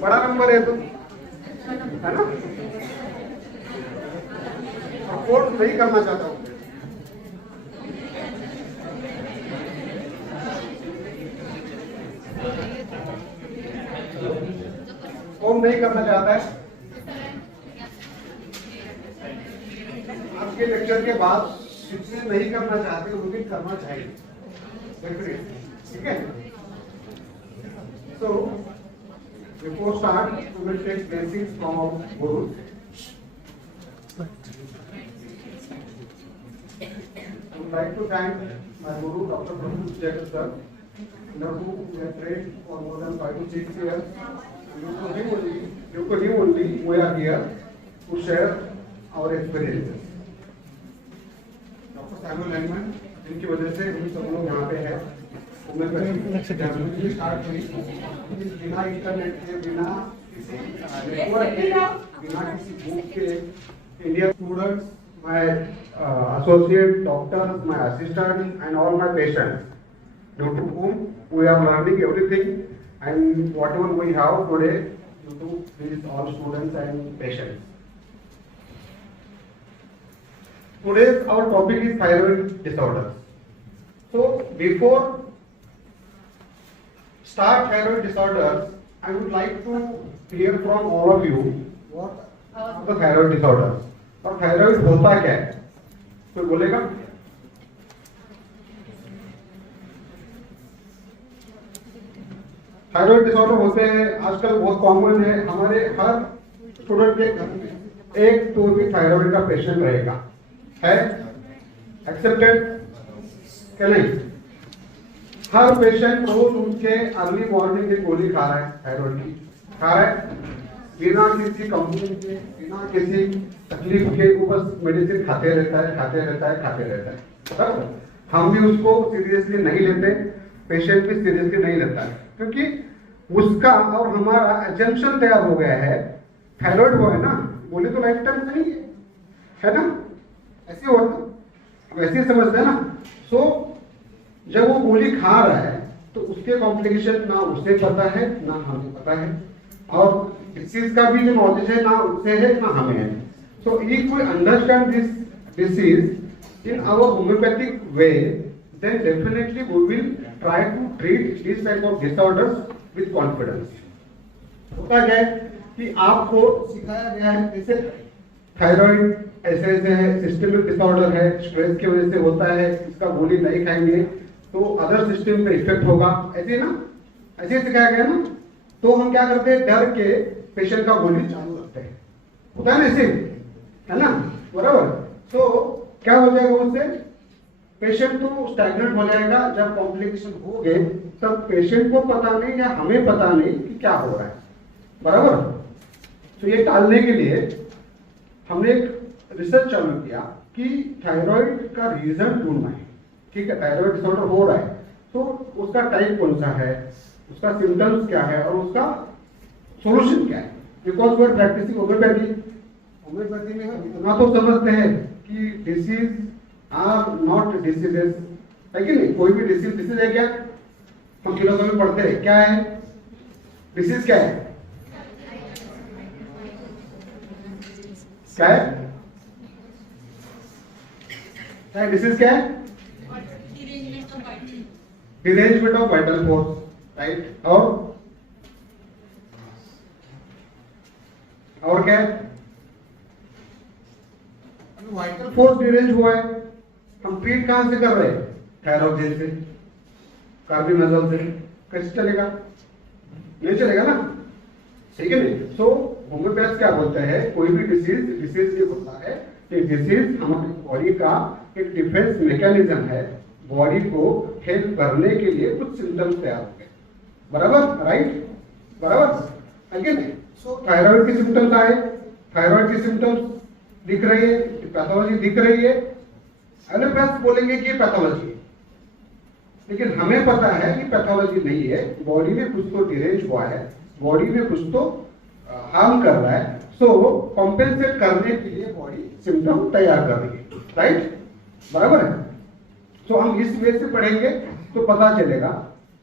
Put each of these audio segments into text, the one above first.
बड़ा नंबर है तो, है ना। अफोर्ड नहीं करना चाहता हूँ, कौन नहीं करना चाहता है। आपके लेक्चर के बाद जितने नहीं करना चाहते वो भी करना चाहिए, ठीक है। So before start we will take blessings from our guru. I would like to thank my guru Dr. Prabhu Jacob sir, under whom we have trained for more than 5 to 6 years. Due to him only we are here to share our experiences. Dr. Samuel Langman, जिनकी वजह से हम सब लोग यहाँ पे हैं, homeopathy start हुई बिना इंटरनेट के, बिना किसी नेटवर्क के, बिना किसी बुक के। Indian students, my associate doctors, my assistant and all my patients, due to whom we are learning everything and whatever we have today due to these all students and patients. Today's our topic is thyroid disorders. So before start thyroid disorders, I would like to hear from all of you what are the thyroid disorders और thyroid होता क्या है, कोई बोलेगा? Thyroid disorder होते हैं आजकल, बहुत कॉमन है, हमारे हर स्टूडेंट के घर में एक तो भी थायराइड का पेशेंट रहेगा, है एक्सेप्टेड क्या नहीं? हर पेशेंट रोज उनके अर्ली मॉर्निंग की गोली खा रहा है, थायराइड की खा रहा है, बिना किसी कंप्लेन के, बिना किसी तकलीफ के, वो बस मेडिसिन खाते रहता है। तब हम भी उसको सीरियसली नहीं लेते, पेशेंट भी सीरियसली नहीं लेता है, क्योंकि उसका और हमारा एजम्पशन तैयार हो गया है, थायराइड वो है ना, गोली तो लाइफ टाइम नहीं है ना, ऐसे होता वैसे समझते हैं ना। सो जब वो गोली खा रहा है तो उसके कॉम्प्लिकेशन ना उसे पता है ना हमें पता है, और इस चीज का भी जो नॉलेज है ना उससे है ना हमें है। So if we understand this disease in our homoeopathic way, then definitely we will try to treat this type of disorders with confidence. होता क्या है कि आपको सिखाया गया है जैसे थायराइड ऐसे है, सिस्टमिक डिसऑर्डर है, स्ट्रेस की वजह से होता है, इसका गोली नहीं खाएंगे तो अदर सिस्टम पे इफेक्ट होगा, ऐसे ना, ऐसे सिखाया गया ना। तो हम क्या करते हैं, डर के पेशेंट का गोली चालू रखते हैं, होता है ना ऐसे, है ना, बराबर। तो क्या हो जाएगा उससे, पेशेंट तो स्टैग्नेंट हो जाएगा। जब कॉम्प्लिकेशन हो गए तब पेशेंट को पता नहीं या हमें पता नहीं कि क्या हो रहा है, बराबर। तो ये टालने के लिए हमने एक रिसर्च चालू किया कि थायराइड का रीजन ढूंढना है, ठीक है, थायराइड डिसऑर्डर हो रहा है तो उसका टाइप कौन सा है, उसका सिम्टम्स क्या है और उसका सोल्यूशन क्या है। Because we are practising homoeopathy, homoeopathy में इतना तो समझते हैं कि डिसीज आर नॉट डिसीजेस, है कि नहीं, कोई भी डिसीज है क्या, हम फिलोसॉफी पढ़ते हैं, क्या है डिसीज, क्या है, क्या है, क्या है डिसीज, क्या है, derangement of vital force, right. और क्या है, वाइटल फोर्स डिरेंज हुआ है, हम ट्रीट कहां से कर रहे हैं, थायरोक्सिन से, कार्बिनोजोल से, कैसे चलेगा, नहीं चलेगा ना, ठीक है नहीं। सो होम्योपैथ क्या बोलता है, कोई भी डिसीज ये होता है कि डिसीज हमारी बॉडी का एक डिफेंस मैकेनिज्म है, बॉडी को हेल्प करने के लिए कुछ सिम्टम्स तैयार हो गए, बराबर, राइट, बराबर, है कि नहीं। सो थायराइड के सिम्टम्स आए, थायराइड के सिम्टम्स दिख रही है, पैथोलॉजी दिख रही है, एलोपैथ बोलेंगे कि ये पैथोलॉजी है, लेकिन हमें पता है कि पैथोलॉजी नहीं है, बॉडी में कुछ तो डिरेंज हुआ है, बॉडी में कुछ तो हार्म कर रहा है। सो कॉम्पेंसेट करने के लिए बॉडी सिम्टम तैयार कर रही है, राइट, बराबर है। सो हम इस वे से पढ़ेंगे तो पता चलेगा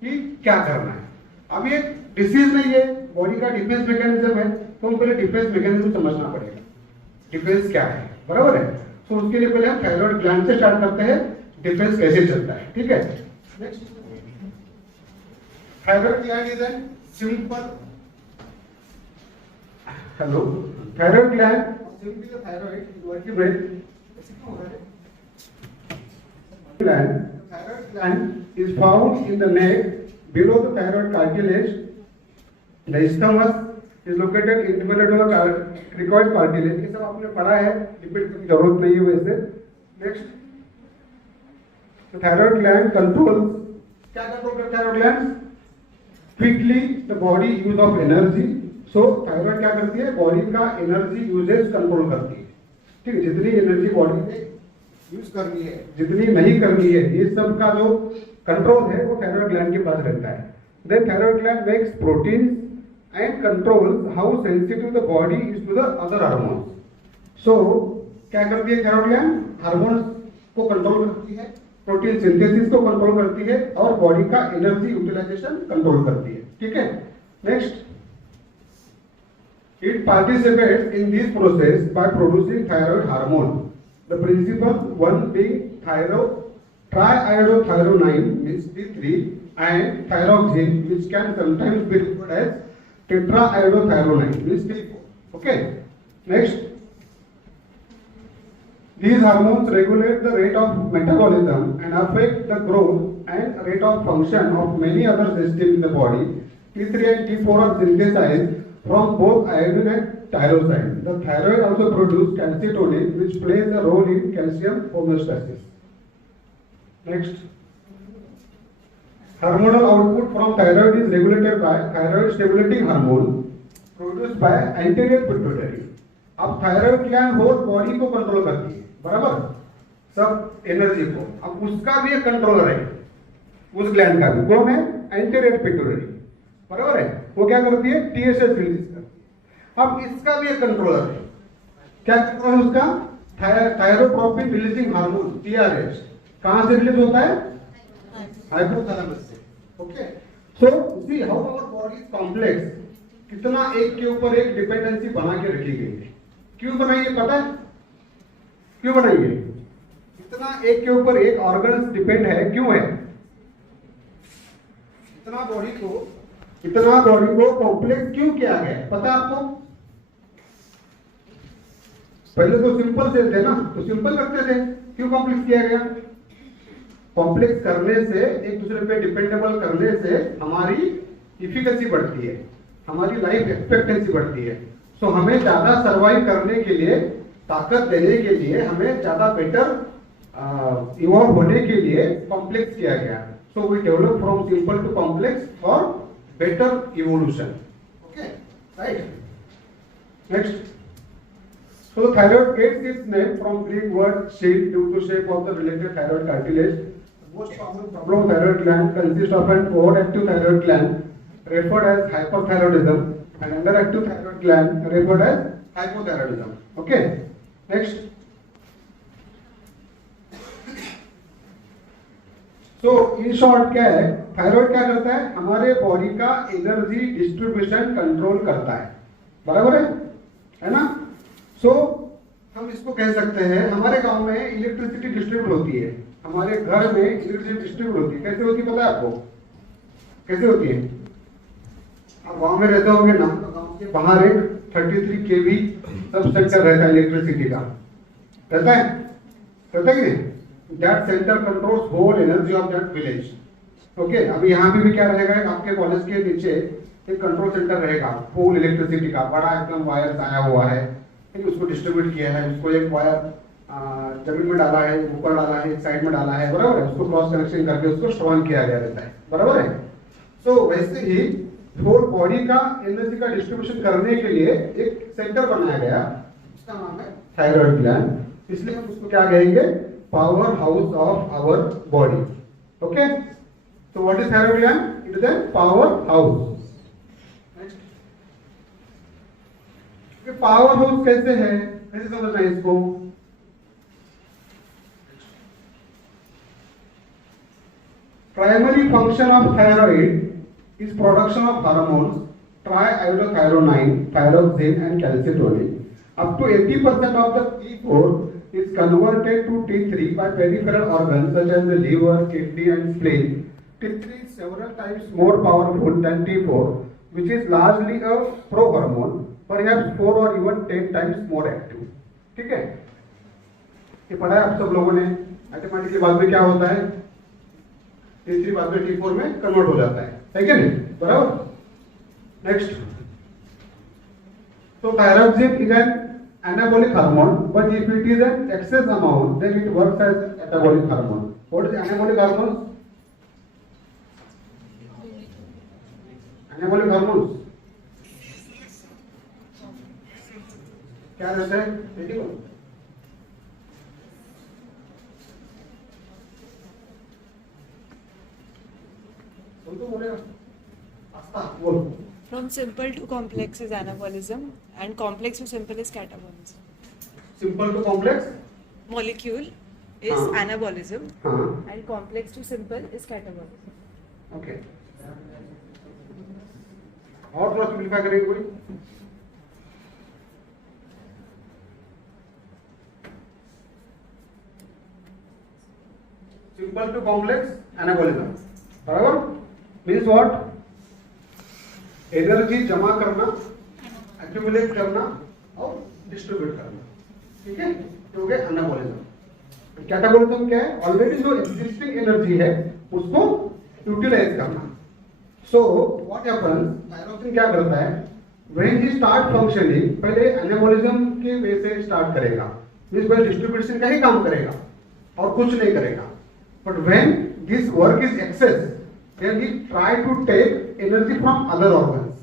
कि क्या करना है। अब ये डिसीज नहीं है, बॉडी का डिफेंस मैकेनिज्म है, तो हम पहले डिफेंस मैकेनिज्म समझना पड़ेगा, डिफेंस क्या है, बराबर है। तो उसके लिए पहले हम थायराइड ग्लैंड से स्टार्ट करते हैं, डिफेंस कैसे चलता है, ठीक है। Next, thyroid gland is an simple, hello, thyroid gland simply the thyroid vertebrate gland. Thyroid gland is found in the neck below the thyroid cartilage. The isthmus is located independent of the cricoid cartilage. ये सब आपने पढ़ा है, repeat करने की जरूरत नहीं है वैसे। Next, the thyroid gland controls, क्या कंट्रोल करता है thyroid gland? Quickly the body use of energy. So thyroid क्या करती है? बॉडी का एनर्जी यूजेज कंट्रोल करती है, ठीक है। जितनी एनर्जी बॉडी में यूज करनी है, जितनी नहीं करनी है, ये सब का जो कंट्रोल है वो थायराइड ग्लैंड के पास रहता है। Then thyroid gland makes proteins and controls how sensitive the body is to the other hormones. So क्या करती है थायराइड ग्लैंड? हार्मोन्स को कंट्रोल करती है, प्रोटीन सिंथेसिस को कंट्रोल करती है और बॉडी का एनर्जी यूटिलाइजेशन कंट्रोल करती है, ठीक है। Next, it participates in this process by producing thyroid hormone. The principal one being triiodothyronine means T3 and thyroxine, which can sometimes be referred as tetraiodothyronine means T4. Okay. Next, these hormones regulate the rate of metabolism and affect the growth and rate of function of many other systems in the body. T3 and T4 are synthesized from both iodine and tyrosine. The thyroid also produces calcitonin, which plays a role in calcium homeostasis. Next, hormonal output from thyroid is regulated by thyroid stimulating hormone produced by anterior pituitary. अब thyroid gland whole body को control करती है, बराबर, सब energy को। अब उसका भी एक कंट्रोलर है, उस ग्लैंड का भी, कौन है? एंटीरियर पिट्यूटरी, बराबर है। वो क्या करती है? टीएसएच रिलीज करती है। अब इसका भी एक कंट्रोलर है, क्या कंट्रोल है उसका? Thyrotropin releasing hormone TRH. कहां से रिलीज होता है? हाइपोथैलेमस से। Okay, so see how our body is complex, कितना एक के ऊपर एक डिपेंडेंसी बना के रखी गई है। क्यों बनाई है पता है? क्यों बनाई है? इतना एक के ऊपर एक ऑर्गन्स डिपेंड है, क्यों है? इतना बॉडी को कॉम्प्लेक्स क्यों किया गया है पता आपको? पहले तो सिंपल से थे ना, तो सिंपल रखते थे, क्यों कॉम्प्लेक्स किया गया? कॉम्प्लेक्स करने से, एक दूसरे पे डिपेंडेबल करने से हमारी इफिकेसी बढ़ती है, हमारी लाइफ एक्सपेक्टेंसी बढ़ती है। सो हमें ज्यादा सर्वाइव करने के लिए, ताकत देने के लिए, हमें ज्यादा बेटर इवॉल्व होने के लिए कॉम्प्लेक्स किया गया। So we develop from simple to complex for better evolution. Okay, right? Next, so the thyroid gets its name from Greek word shield due to shape of the related thyroid cartilage. The most common problem of thyroid gland consists of an overactive thyroid gland referred as hyperthyroidism and underactive thyroid gland referred as hypothyroidism. Okay, next. तो in short क्या है? Thyroid क्या करता है? हमारे body का energy distribution control करता है, बराबर है ना? सो हम इसको कह सकते हैं, हमारे गांव में इलेक्ट्रिसिटी डिस्ट्रीब्यूट होती है, हमारे घर में इलेक्ट्रिसिटी डिस्ट्रीब्यूट होती है। कैसे होती है पता है आपको? कैसे होती है? आप गांव में रहते होंगे ना, तो गांव के बाहर एक 33 kV सब सेक्टर रहता है इलेक्ट्रिसिटी का, रहता है कि नहीं? That center controls whole energy of that village. Okay, अभी यहाँ पे भी क्या रहेगा? आपके कॉलेज के नीचे एक कंट्रोल सेंटर रहेगा, फुल इलेक्ट्रिसिटी का, बड़ा एकदम वायर आया हुआ है, उसको डिस्ट्रीब्यूट किया है, उसको एक वायर जमीन में डाला है, ऊपर डाला है, एक साइड में डाला है, बराबर है, उसको क्रॉस कनेक्शन करके उसको स्ट्रॉन्ग किया गया रहता है, बराबर है। सो वैसे ही होल बॉडी का एनर्जी का डिस्ट्रीब्यूशन करने के लिए एक सेंटर बनाया गया, उसका नाम है थायराइड ग्लैंड। इसलिए हम उसको क्या कहेंगे? Power house of our body. Okay, so what is thyroid gland? It is a power house. Next, ये power house कैसे है? कैसे समझना है इसको? Primary function of thyroid is production of hormones triiodothyronine, thyroxine and calcitonin. Up to 80% of the T4 is converted to T3 by peripheral organs such as the liver, kidney and spleen. T3 is several times more powerful than T4, which is largely a prohormone, perhaps 4 or even 10 times more active. ठीक है, ये पढ़ा है आप सब लोगों ने। Automatically बाद में क्या होता है, T3 बाद में T4 में कन्वर्ट हो जाता है क्या नहीं, बराबर। Next, so thyroxine is an anabolic hormone, but if it is an excess amount, then it works as a catabolic hormone. What is anabolic hormone? Anabolic hormones क्या रहता है, देखिए तो बोलेगा आस्था बोल। From simple to complex is anabolism, and complex to simple is catabolism. Simple to complex Molecule is anabolism, and complex to simple is catabolism. Okay, और थोड़ा simplify करेंगे कोई। सिंपल टू कॉम्प्लेक्स एनाबोलिज्म, बराबर। मीन्स व्हाट, एनर्जी जमा करना, accumulate करना और distribute करना, ठीक है, ये हो गया एनाबोलिज्म। कैटाबोलिज्म क्या है, ऑलरेडी जो एग्जिस्टिंग एनर्जी है उसको यूटिलाइज करना। सो व्हाट हैपेंस, थायरोक्सिन क्या करता है, व्हेन ही स्टार्ट फंक्शनिंग, पहले एनाबोलिज्म के वे से स्टार्ट करेगा, मींस पहले डिस्ट्रीब्यूशन का ही काम करेगा और कुछ नहीं करेगा। But when this work is excess, then he try to take energy from other organs,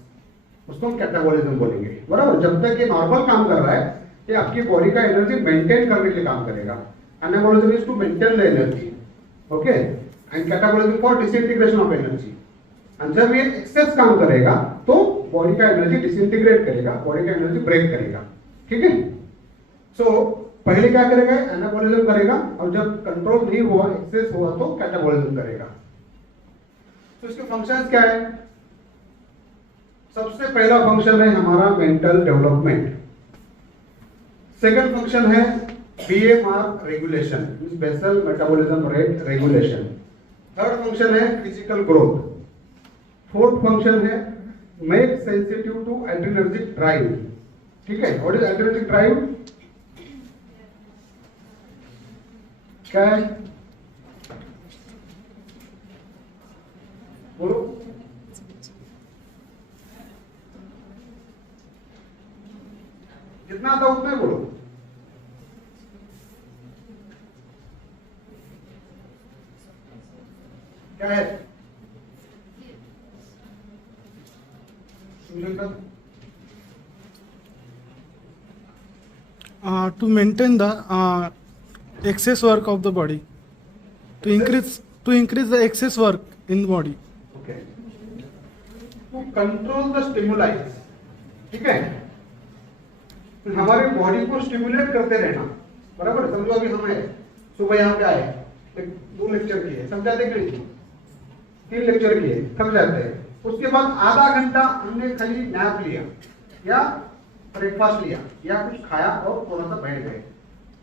उसको हम कैटाबोलिज्म बोलेंगे, बराबर। जब तक ये नॉर्मल काम कर रहा है, ये आपकी बॉडी का एनर्जी मेंटेन करने के लिए काम करेगा। Anabolism is to maintain the energy, okay, and catabolism for disintegration of energy. And जब ये एक्सेस काम करेगा तो बॉडी का एनर्जी डिसइंटीग्रेट करेगा, बॉडी का एनर्जी ब्रेक करेगा, ठीक है। सो पहले क्या करेगा, एनाबोलिज्म करेगा, और जब कंट्रोल नहीं हुआ, एक्सेस हुआ, तो कैटाबोलिज्म करेगा। तो इसके फंक्शंस क्या है, सबसे पहला फंक्शन है हमारा मेंटल डेवलपमेंट, सेकंड फंक्शन है BMR regulation, means basal metabolism rate regulation, third function है फिजिकल ग्रोथ, फोर्थ फंक्शन है make sensitive to adrenergic drive, ठीक है। व्हाट इज एड्रेनर्जिक ड्राइव, क्या है बोलो, जितना आता उतना ही बोलो। क्या है, to maintain the excess work of the body, to increase the excess work in the body. Okay. To control the stimuli, ठीक है, हमारे बॉडी को स्टिमुलेट करते रहना, बराबर। समझो अभी हम है, सुबह यहाँ पे आए, 2 लेक्चर किए, समझाते कि नहीं, 3 लेक्चर किए, समझाते हैं। उसके बाद आधा घंटा हमने खाली नैप लिया या ब्रेकफास्ट लिया या कुछ खाया और थोड़ा सा बैठ गए।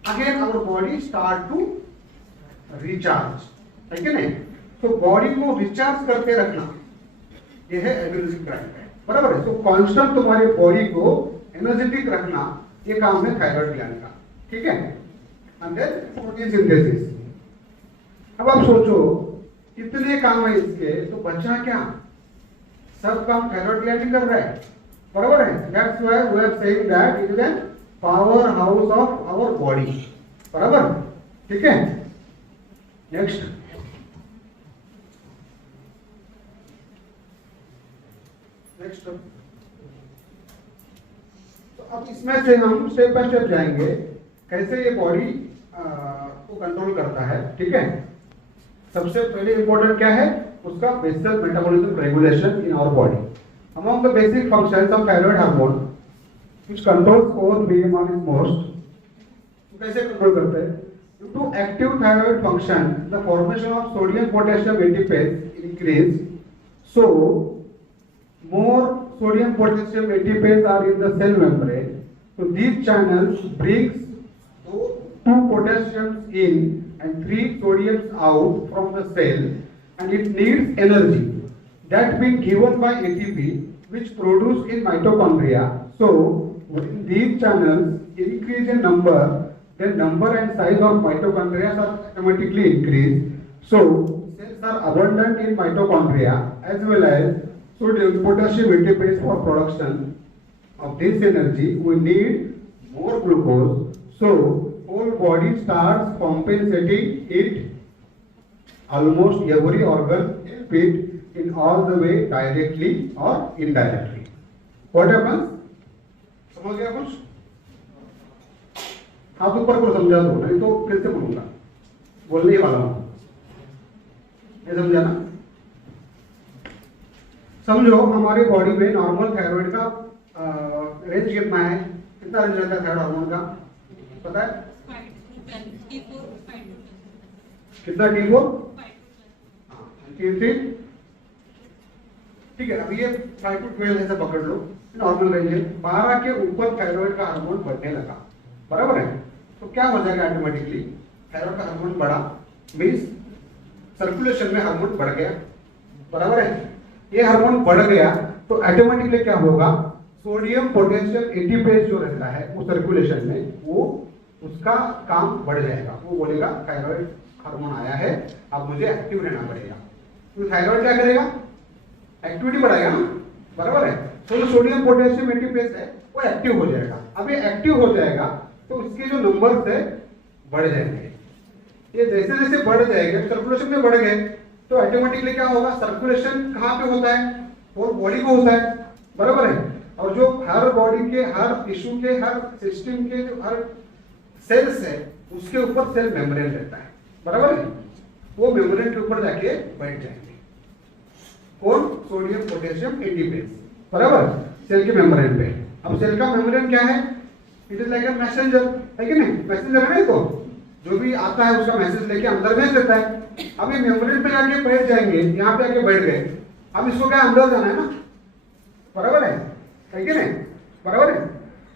Again our body start to recharge, है कि नहीं। तो बॉडी को रिचार्ज करके रखना, ये है एनर्जेटिक ड्राइव, बराबर है। तो कांस्टेंट तुम्हारी बॉडी को एनर्जेटिक रखना, ये काम है थायराइड ग्लैंड का, ठीक है। And then protein synthesis. अब आप सोचो कितने काम है इसके, तो बचा क्या, सब काम थायराइड ग्लैंड ही कर रहा है, बराबर है। That's why we are saying that it is an power house of our body, बराबर, ठीक है। नेक्स्ट, तो अब इसमें से हम स्टेप बाय स्टेप जाएंगे कैसे ये बॉडी को कंट्रोल करता है, ठीक है। सबसे पहले इंपॉर्टेंट क्या है, उसका basal metabolism regulation in our body. Among the basic functions of thyroid hormone which controls over BMR is most. कैसे कंट्रोल करते हैं, due to active thyroid function the formation of sodium potassium ATPase increase, so more sodium potassium ATPase are in the cell membrane. So these channels brings two potassiums in and 3 sodiums out from the cell, and it needs energy that been given by ATP which produced in mitochondria. So when these channels increase in number, then number and size of mitochondria are automatically increased. So cells are abundant in mitochondria as well as sodium potassium ATPase for production of this energy. We need more glucose. So whole body starts compensating it. Almost every organ help it in all the way, directly or indirectly. What happens? समझ गया कुछ? हाथ ऊपर को समझा दो, नहीं तो फिर से बोलूंगा, बोलने ही वाला हूं। ये समझा ना? समझो हमारे बॉडी में नॉर्मल थायराइड का रेंज कितना है? कितना रेंज रहता है थायराइड हार्मोन का? पता है? कितना T4? T3? ठीक है, अभी ये 5 to 12 ऐसा पकड़ लो, नॉर्मल रेंज है। 12 के ऊपर थायराइड का हार्मोन बढ़ने लगा, बराबर है? तो क्या हो जाएगा ऑटोमेटिकली? थायराइड का हार्मोन बढ़ा, मींस सर्कुलेशन में हार्मोन बढ़ गया, बराबर है? ये हार्मोन बढ़ गया तो ऑटोमेटिकली क्या होगा? सोडियम पोटेशियम एटीपेज जो रहता है वो सर्कुलेशन में, वो उसका काम बढ़ जाएगा। वो बोलेगा थायराइड हार्मोन आया है, अब मुझे एक्टिव रहना पड़ेगा। तो थायराइड क्या करेगा? एक्टिविटी बढ़ाएगा ना, बराबर है? तो सोडियम पोटेशियम एटीपेज है वो एक्टिव हो जाएगा। अब ये एक्टिव हो जाएगा तो उसके जो नंबर्स है बढ़ जाएंगे। ये जैसे जैसे बढ़ जाएंगे, सर्कुलेशन में बढ़ गए तो ऑटोमेटिकली क्या होगा? सर्कुलेशन कहाँ पे होता है? और बॉडी को होता है, बराबर है? और जो हर बॉडी के हर टिश्यू के हर सिस्टम के जो हर सेल्स है उसके ऊपर सेल मेम्ब्रेन रहता है, बराबर है? वो मेम्ब्रेन के ऊपर जाके बैठ जाएंगे। कौन? सोडियम पोटेशियम एटीपेज, बराबर? सेल के मेम्ब्रेन पे। अब सेल का मेम्ब्रेन क्या है? It is like a messenger, है कि नहीं? मैसेंजर है, तो जो भी आता है उसका मैसेज लेके अंदर भेज देता है। अब ये मेम्ब्रेन पे जाके बैठ जाएंगे, यहाँ पे आके बैठ गए। अब इसको क्या अंदर जाना है ना, बराबर है कि नहीं? बराबर है,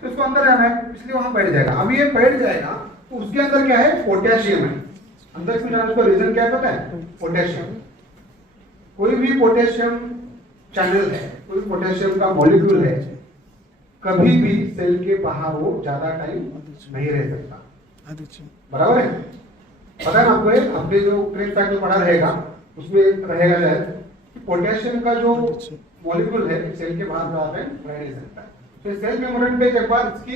तो इसको अंदर जाना है, इसलिए वहां बैठ जाएगा। अब ये बैठ जाएगा तो उसके अंदर क्या है? पोटेशियम है। अंदर क्यों जाना? उसका रीजन क्या है पता है? पोटेशियम। कोई भी पोटेशियम चैनल है, कोई पोटेशियम का मॉलिक्यूल है, कभी भी सेल के बाहर वो ज्यादा टाइम नहीं रह सकता, बराबर है? पता है ना आपको? आपने जो क्रेक साइकिल पढ़ा रहेगा उसमें रहेगा शायद पोटेशियम का जो मॉलिक्यूल है सेल के बाहर ज्यादा टाइम रह नहीं सकता। तो सेल मेम्ब्रेन पे एक बार इसकी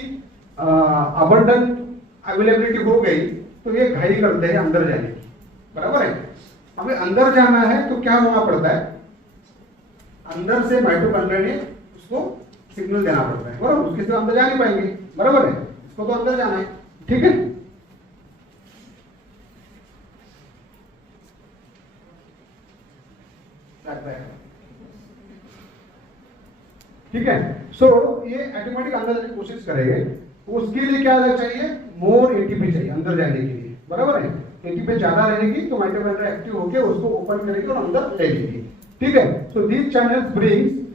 अबंडेंट अवेलेबिलिटी हो गई तो ये घाई करते हैं अंदर जाने की, बराबर है? हमें अंदर जाना है तो क्या होना पड़ता है? अंदर से माइटोकॉन्ड्रिया ने उसको सिग्नल देना पड़ता है, बराबर? उसके सिवा अंदर जा नहीं पाएंगे, बराबर है? इसको तो अंदर जाना है, ठीक है? ठीक है, सो ये ऑटोमेटिक अंदर जाने की कोशिश करेंगे। उसके लिए क्या चाहिए? मोर एटीपी चाहिए अंदर जाने के लिए, बराबर है? एटीपी ज्यादा रहेगी तो माइटोकॉन्ड्रिया एक्टिव होकर उसको ओपन करेगी और अंदर ले लेगी, ठीक है? So these channels brings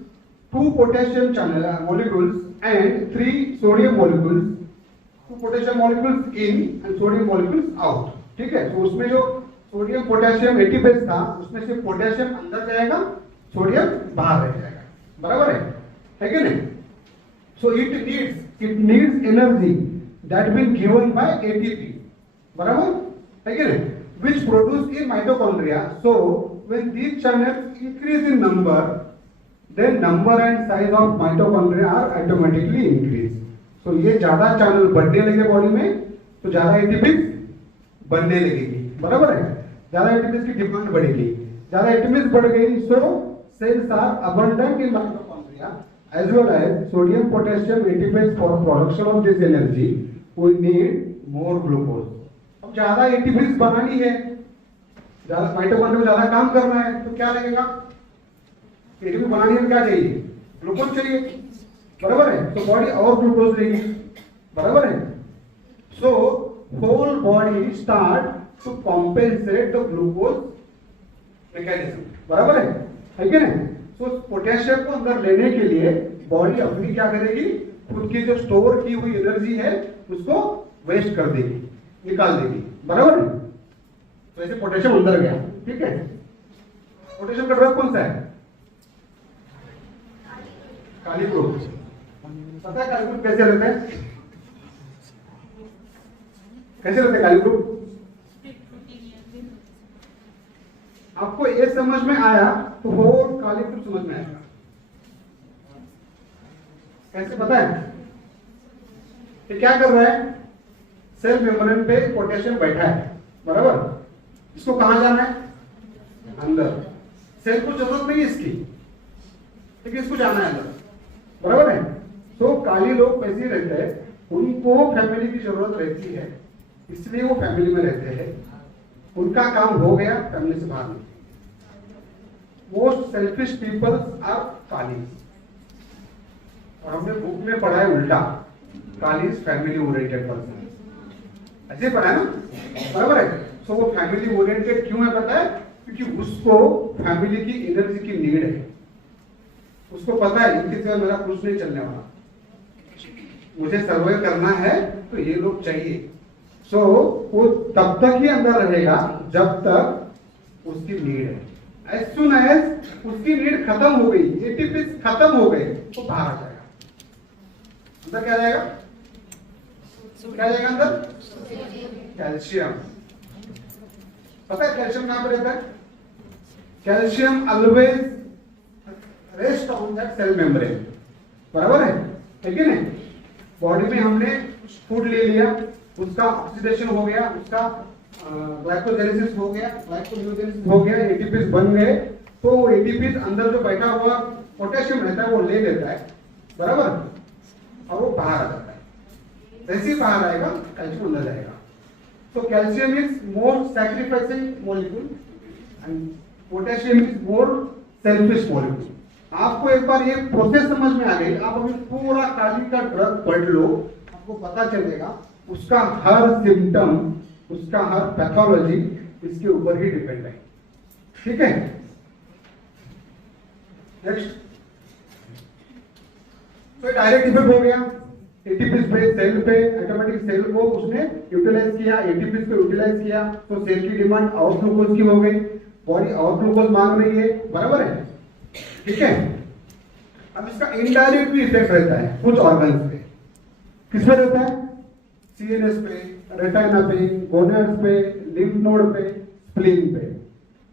2 potassium channel molecules and 3 sodium molecules, 2 potassium molecules in and sodium molecules out, ठीक है? तो उसमें जो सोडियम पोटेशियम एटीपेज था उसमें से पोटेशियम अंदर जाएगा, सोडियम बाहर रह जाएगा, बराबर है कि नहीं? So it needs energy that been given by ATP, बराबर है कि नहीं? Which produce in mitochondria. So when these channels increase in number, then number and size of mitochondria are automatically increase. So ये ज्यादा चैनल बढ़ने लगे body में तो ज्यादा एटीपी बनने लगेगी, बराबर है? ज्यादा एटीपी की डिमांड बढ़ेगी, ज्यादा एटीपी बढ़ गई so cells are abundant in mitochondria as well as sodium potassium ATPase for production of this energy we need more glucose. अब ज्यादा एटीपी बनानी है, ज्यादा माइटोकॉन्ड्रिया में ज्यादा काम करना है तो क्या लगेगा? एटीपी बनाने में क्या चाहिए? ग्लूकोज चाहिए, बराबर है? तो बॉडी और ग्लूकोज लेगी, बराबर है? So whole body start to compensate the glucose mechanism, बराबर है कि नहीं? तो पोटेशियम को अंदर लेने के लिए बॉडी अपनी क्या करेगी, खुद की जो स्टोर की हुई एनर्जी है उसको वेस्ट कर देगी, निकाल देगी, बराबर है। तो ऐसे पोटेशियम अंदर गया, ठीक है। पोटेशियम का ड्रग कौन सा है? काली ग्रुप। पता है काली ग्रुप कैसे रहते हैं? कैसे रहते हैं काली ग्रुप? आपको ये समझ में आया तो होल काली ग्रुप समझ में आएगा। कैसे पता है? ये क्या कर रहा है? सेल मेम्ब्रेन पे पोटेशियम बैठा है, बराबर। इसको कहां जाना है? अंदर। सेल को जरूरत नहीं है इसकी, लेकिन इसको जाना है अंदर, बराबर है। तो काली लोग कैसे रहते हैं, उनको फैमिली की जरूरत रहती है, इसलिए वो फैमिली में रहते हैं। उनका काम हो गया, फैमिली से बाहर निकले। मोस्ट सेल्फिश पीपल्स आर कालीज। और हमने बुक में पढ़ा है उल्टा, कालीज फैमिली ओरिएंटेड पर्सन, ऐसे पढ़ा है ना, बराबर है। तो वो फैमिली ओरिएंटेड क्यों है पता है? क्योंकि उसको फैमिली की एनर्जी की नीड है। उसको पता है इनके सिवा मेरा कुछ नहीं चलने वाला, मुझे सर्वाइव करना है तो ये लोग चाहिए। सो वो तब तक ही अंदर रहेगा जब तक उसकी नीड है। एज सुन एज उसकी नीड खत्म हो गई, एटीपीज खत्म हो गए, तो बाहर आ जाएगा। अंदर क्या जाएगा? क्या जाएगा अंदर? कैल्शियम। पता है कैल्शियम कहां पर रहता है? Calcium always rest on that cell membrane, बराबर है कि नहीं? बॉडी में हमने फूड ले लिया, उसका ऑक्सीडेशन हो गया, उसका ग्लाइकोजेनेसिस हो गया, ग्लाइकोलियोजेनेसिस हो गया, एटीपीज बन गए। तो एटीपीज अंदर जो बैठा हुआ पोटेशियम रहता है वो ले लेता है, बराबर, और वो बाहर आ जाता है। जैसे ही बाहर आएगा कैल्शियम अंदर जाएगा। तो calcium is more sacrificing molecule and potassium is more selfish molecule. आपको एक बार ये प्रोसेस समझ में आ गई, आप अभी पूरा काली का ड्रग पढ़ लो, आपको पता चलेगा उसका हर सिम्टम, उसका हर पैथोलॉजी इसके ऊपर ही डिपेंड है, ठीक है। नेक्स्ट, तो डायरेक्ट इफेक्ट हो गया एटीपीज पे, सेल पे, ऑटोमेटिक सेल को उसने यूटिलाइज किया, एटीपीज को यूटिलाइज किया, तो सेल की डिमांड और ग्लूकोज की हो गई, बॉडी और ग्लूकोज मांग रही है, बराबर है, ठीक है। अब इसका इनडायरेक्ट भी इफेक्ट रहता है कुछ ऑर्गन्स पे। किस पे रहता है? सीएनएस पे, रेटिना पे, गोनाड्स पे, लिम्फ नोड पे, स्प्लीन पे।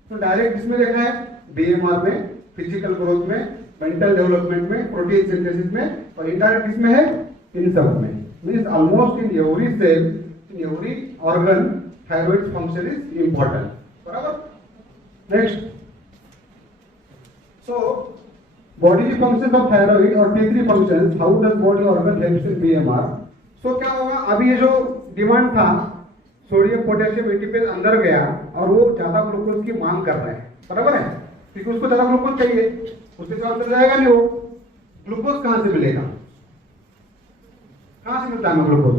तो डायरेक्ट किसमें देखा है? बीएमआर में, फिजिकल ग्रोथ में, मेंटल डेवलपमेंट में, प्रोटीन सिंथेसिस में, और इनडायरेक्ट किसमें है? इन सब में। Means almost in every cell, in every organ thyroid function is important, बराबर। Next, so body functions of thyroid और T3 functions, how does body organ helps in BMR? so क्या होगा? अभी ये जो डिमांड था सोडियम पोटेशियम एटीपीज अंदर गया और वो ज्यादा ग्लूकोज की मांग कर रहा है, बराबर है, क्योंकि उसको ज्यादा ग्लूकोज चाहिए, उसके साथ अंदर जाएगा नहीं। वो ग्लूकोज कहां से मिलेगा? कहां से मिलता है ग्लूकोज?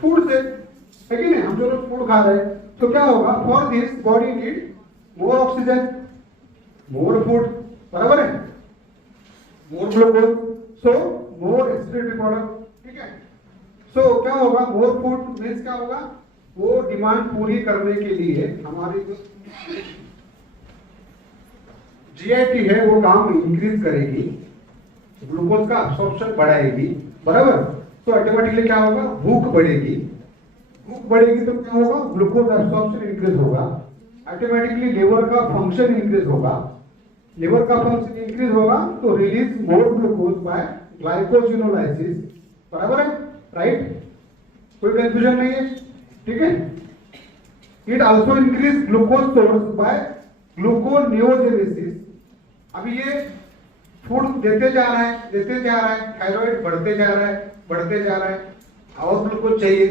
फूड से, है कि नहीं? हम जो लोग फूड खा रहे हैं, तो क्या होगा? For this body need more oxygen, more food, बराबर है, मोर ग्लूकोज, सो मोर एक्सक्रीटरी प्रोडक्ट, ठीक है। सो क्या होगा? मोर फूड मीन्स क्या होगा? वो डिमांड पूरी करने के लिए हमारी जो जीआईटी है वो काम इंक्रीज करेगी, ग्लूकोज का अब्सॉर्प्शन बढ़ाएगी, बराबर। तो ऑटोमेटिकली क्या होगा? भूख बढ़ेगी, भूख बढ़ेगी तो क्या होगा? ग्लूकोज अब्सॉर्प्शन इंक्रीज होगा, ऑटोमेटिकली लिवर का फंक्शन इंक्रीज होगा, लिवर का फंक्शन इंक्रीज होगा तो release more glucose by glycogenolysis, बराबर है, राइट? कोई कंफ्यूजन नहीं है, ठीक है। It also increase glucose source by gluconeogenesis. अभी ये फूड देते जा रहा है, देते जा रहा है, थायराइड बढ़ते जा रहा है, बढ़ते जा रहा है, और ग्लूकोज चाहिए,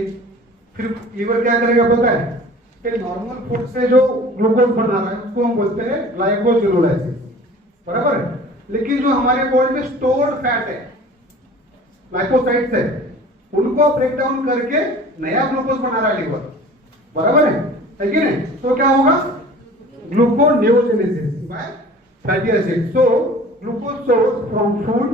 फिर लीवर क्या करेगा पता है? कि नॉर्मल फूड से जो ग्लूकोज बना रहा है उसको हम बोलते हैं ग्लाइकोजिनोलाइसिस, बराबर है। लेकिन जो हमारे बॉडी में स्टोर्ड फैट है, लाइकोसाइट्स है, उनको ब्रेक डाउन करके नया ग्लूकोज बना रहा है लीवर, बराबर है कि नहीं? तो क्या होगा? gluconeogenesis by fatty acid. So glucose source from food,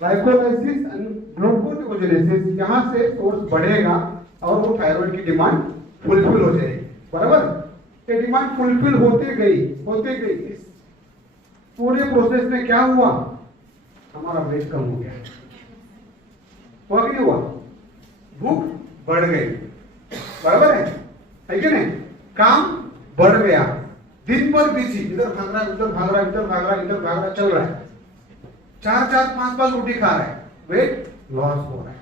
glycolysis and gluconeogenesis, यहाँ से सोर्स बढ़ेगा और वो थायराइड की डिमांड फुलफिल हो जाएगी, बराबर। ये डिमांड फुलफिल होते गई इस पूरे प्रोसेस में क्या हुआ, हमारा वेट कम हो गया, हुआ कि नहीं हुआ, भूख बढ़ गई, बराबर है कि नहीं, काम बढ़ गया, दिन भर बिजी, इधर भाग रहा है, उधर भाग रहा है, इधर भाग रहा है, इधर भाग रहा है, चल रहा है, 4-4 5-5 रोटी खा रहा है, वेट लॉस हो रहा है।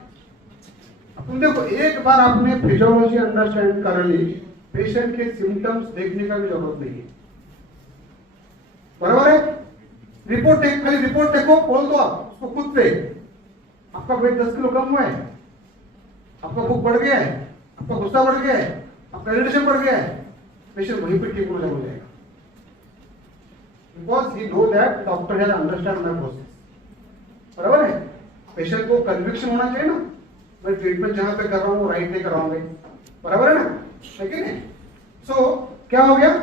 अब तुम देखो, एक बार आपने फिजियोलॉजी अंडरस्टैंड कर ली, पेशेंट के सिम्टम्स देखने का भी जरूरत नहीं है, बराबर है। रिपोर्ट देख, खाली रिपोर्ट देखो, बोल दो आप उसको खुद से, आपका वेट 10 किलो कम हुआ है, आपका भूख बढ़ गया है, आपका गुस्सा बढ़ गया है, आपका इरिटेशन बढ़ गया है, पेशेंट वहीं पे ठीक हो जाएगा, because he know that doctor has understand my process, बराबर है। पेशेंट को कन्विक्शन होना चाहिए ना, मैं ट्रीटमेंट जहां पे कर रहा हूँ वो राइट नहीं कर रहा हूँ, बराबर है ना, है कि नहीं। सो क्या हो गया,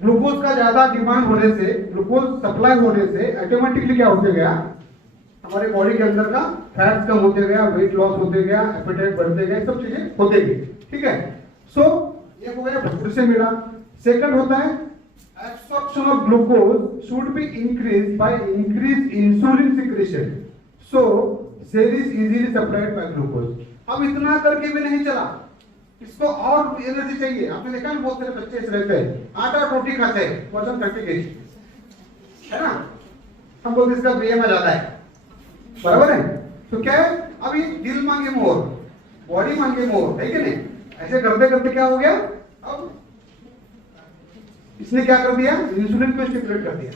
ग्लूकोज का ज्यादा डिमांड होने से, ग्लूकोज सप्लाई होने से ऑटोमेटिकली क्या होते गया, हमारे बॉडी के अंदर का फैट्स कम होते गया, वेट लॉस होते गया, एपेटाइट बढ़ते गए, सब चीजें होते गई, ठीक है। सो ये हो गया फूड से मिला। सेकंड होता है absorption of glucose should be increase by increase insulin secretion, so cell is easily supplied by glucose. अब इतना करके भी नहीं चला, इसको और एनर्जी चाहिए। आपने देखा ना, बहुत सारे बच्चे ऐसे रहते हैं, 8-8 रोटी खाते हैं, वजन 30 kg, है ना, हम बोलते इसका बीएम आ जाता है, बराबर है। तो क्या है, अभी दिल मांगे मोर, बॉडी मांगे मोर, है कि नहीं, ऐसे करते करते क्या हो गया, अब इसने क्या कर दिया, इंसुलिन को स्टिमुलेट कर दिया,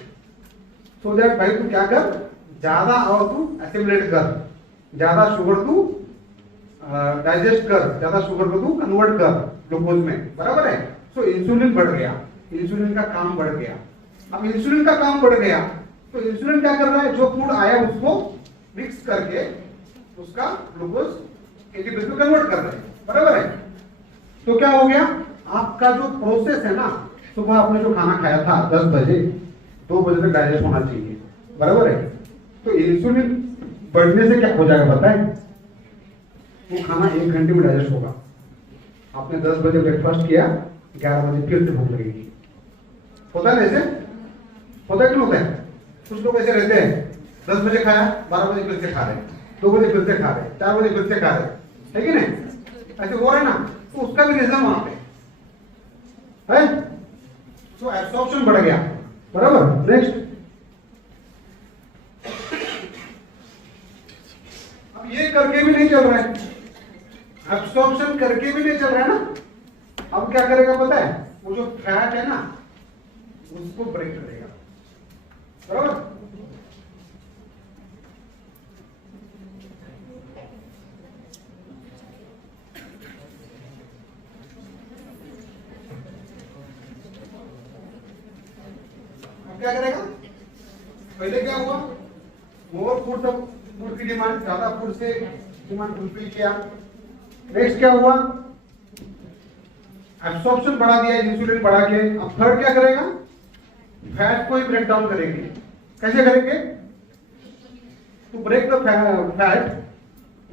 सो दैट भाई तू क्या कर, ज्यादा और तू एसिमुलेट कर, ज्यादा शुगर तू डाइजेस्ट कर, ज्यादा शुगर को तू कन्वर्ट कर ग्लूकोज में, बराबर है। सो इंसुलिन बढ़ गया, इंसुलिन का काम बढ़ गया। अब इंसुलिन का काम बढ़ गया तो इंसुलिन क्या कर रहा है, जो फूड आया उसको मिक्स करके उसका ग्लूकोज एटीपी में कन्वर्ट कर रहा है, बराबर है। तो क्या हो गया, आपका जो प्रोसेस है ना, सुबह आपने जो खाना खाया था 10 बजे, 2 बजे तक डाइजेस्ट होना चाहिए, बराबर है। तो इंसुलिन बढ़ने से क्या हो जाएगा पता है, वो खाना 1 घंटे में डाइजेस्ट होगा। आपने 10 बजे ब्रेकफास्ट किया, 11 बजे फिर से भूख लगेगी, होता है ना ऐसे, होता है कि नहीं होता है। कुछ लोग ऐसे रहते हैं, 10 बजे खाया, 12 बजे फिर से खा रहे, 2 बजे फिर से खा रहे, 4 बजे फिर से खा रहे, है कि नहीं, ऐसे हो रहा है ना। तो उसका भी रीजन वहां पे है, तो एब्सॉर्प्शन बढ़ गया, बराबर। नेक्स्ट, अब ये करके भी नहीं चल रहा है, एब्सॉर्प्शन करके भी नहीं चल रहा है ना, अब क्या करेगा पता है, वो जो फैट है ना उसको ब्रेक करेगा, बराबर। क्या करेगा, पहले क्या हुआ, मोर फूड, फूड की डिमांड, ज्यादा फूड से डिमांड फुलफिल किया। नेक्स्ट क्या हुआ, एब्सॉर्प्शन बढ़ा दिया, इंसुलिन बढ़ा के। अब थर्ड क्या करेगा, फैट को ही ब्रेक डाउन करेंगे। कैसे करेंगे, to break the fat,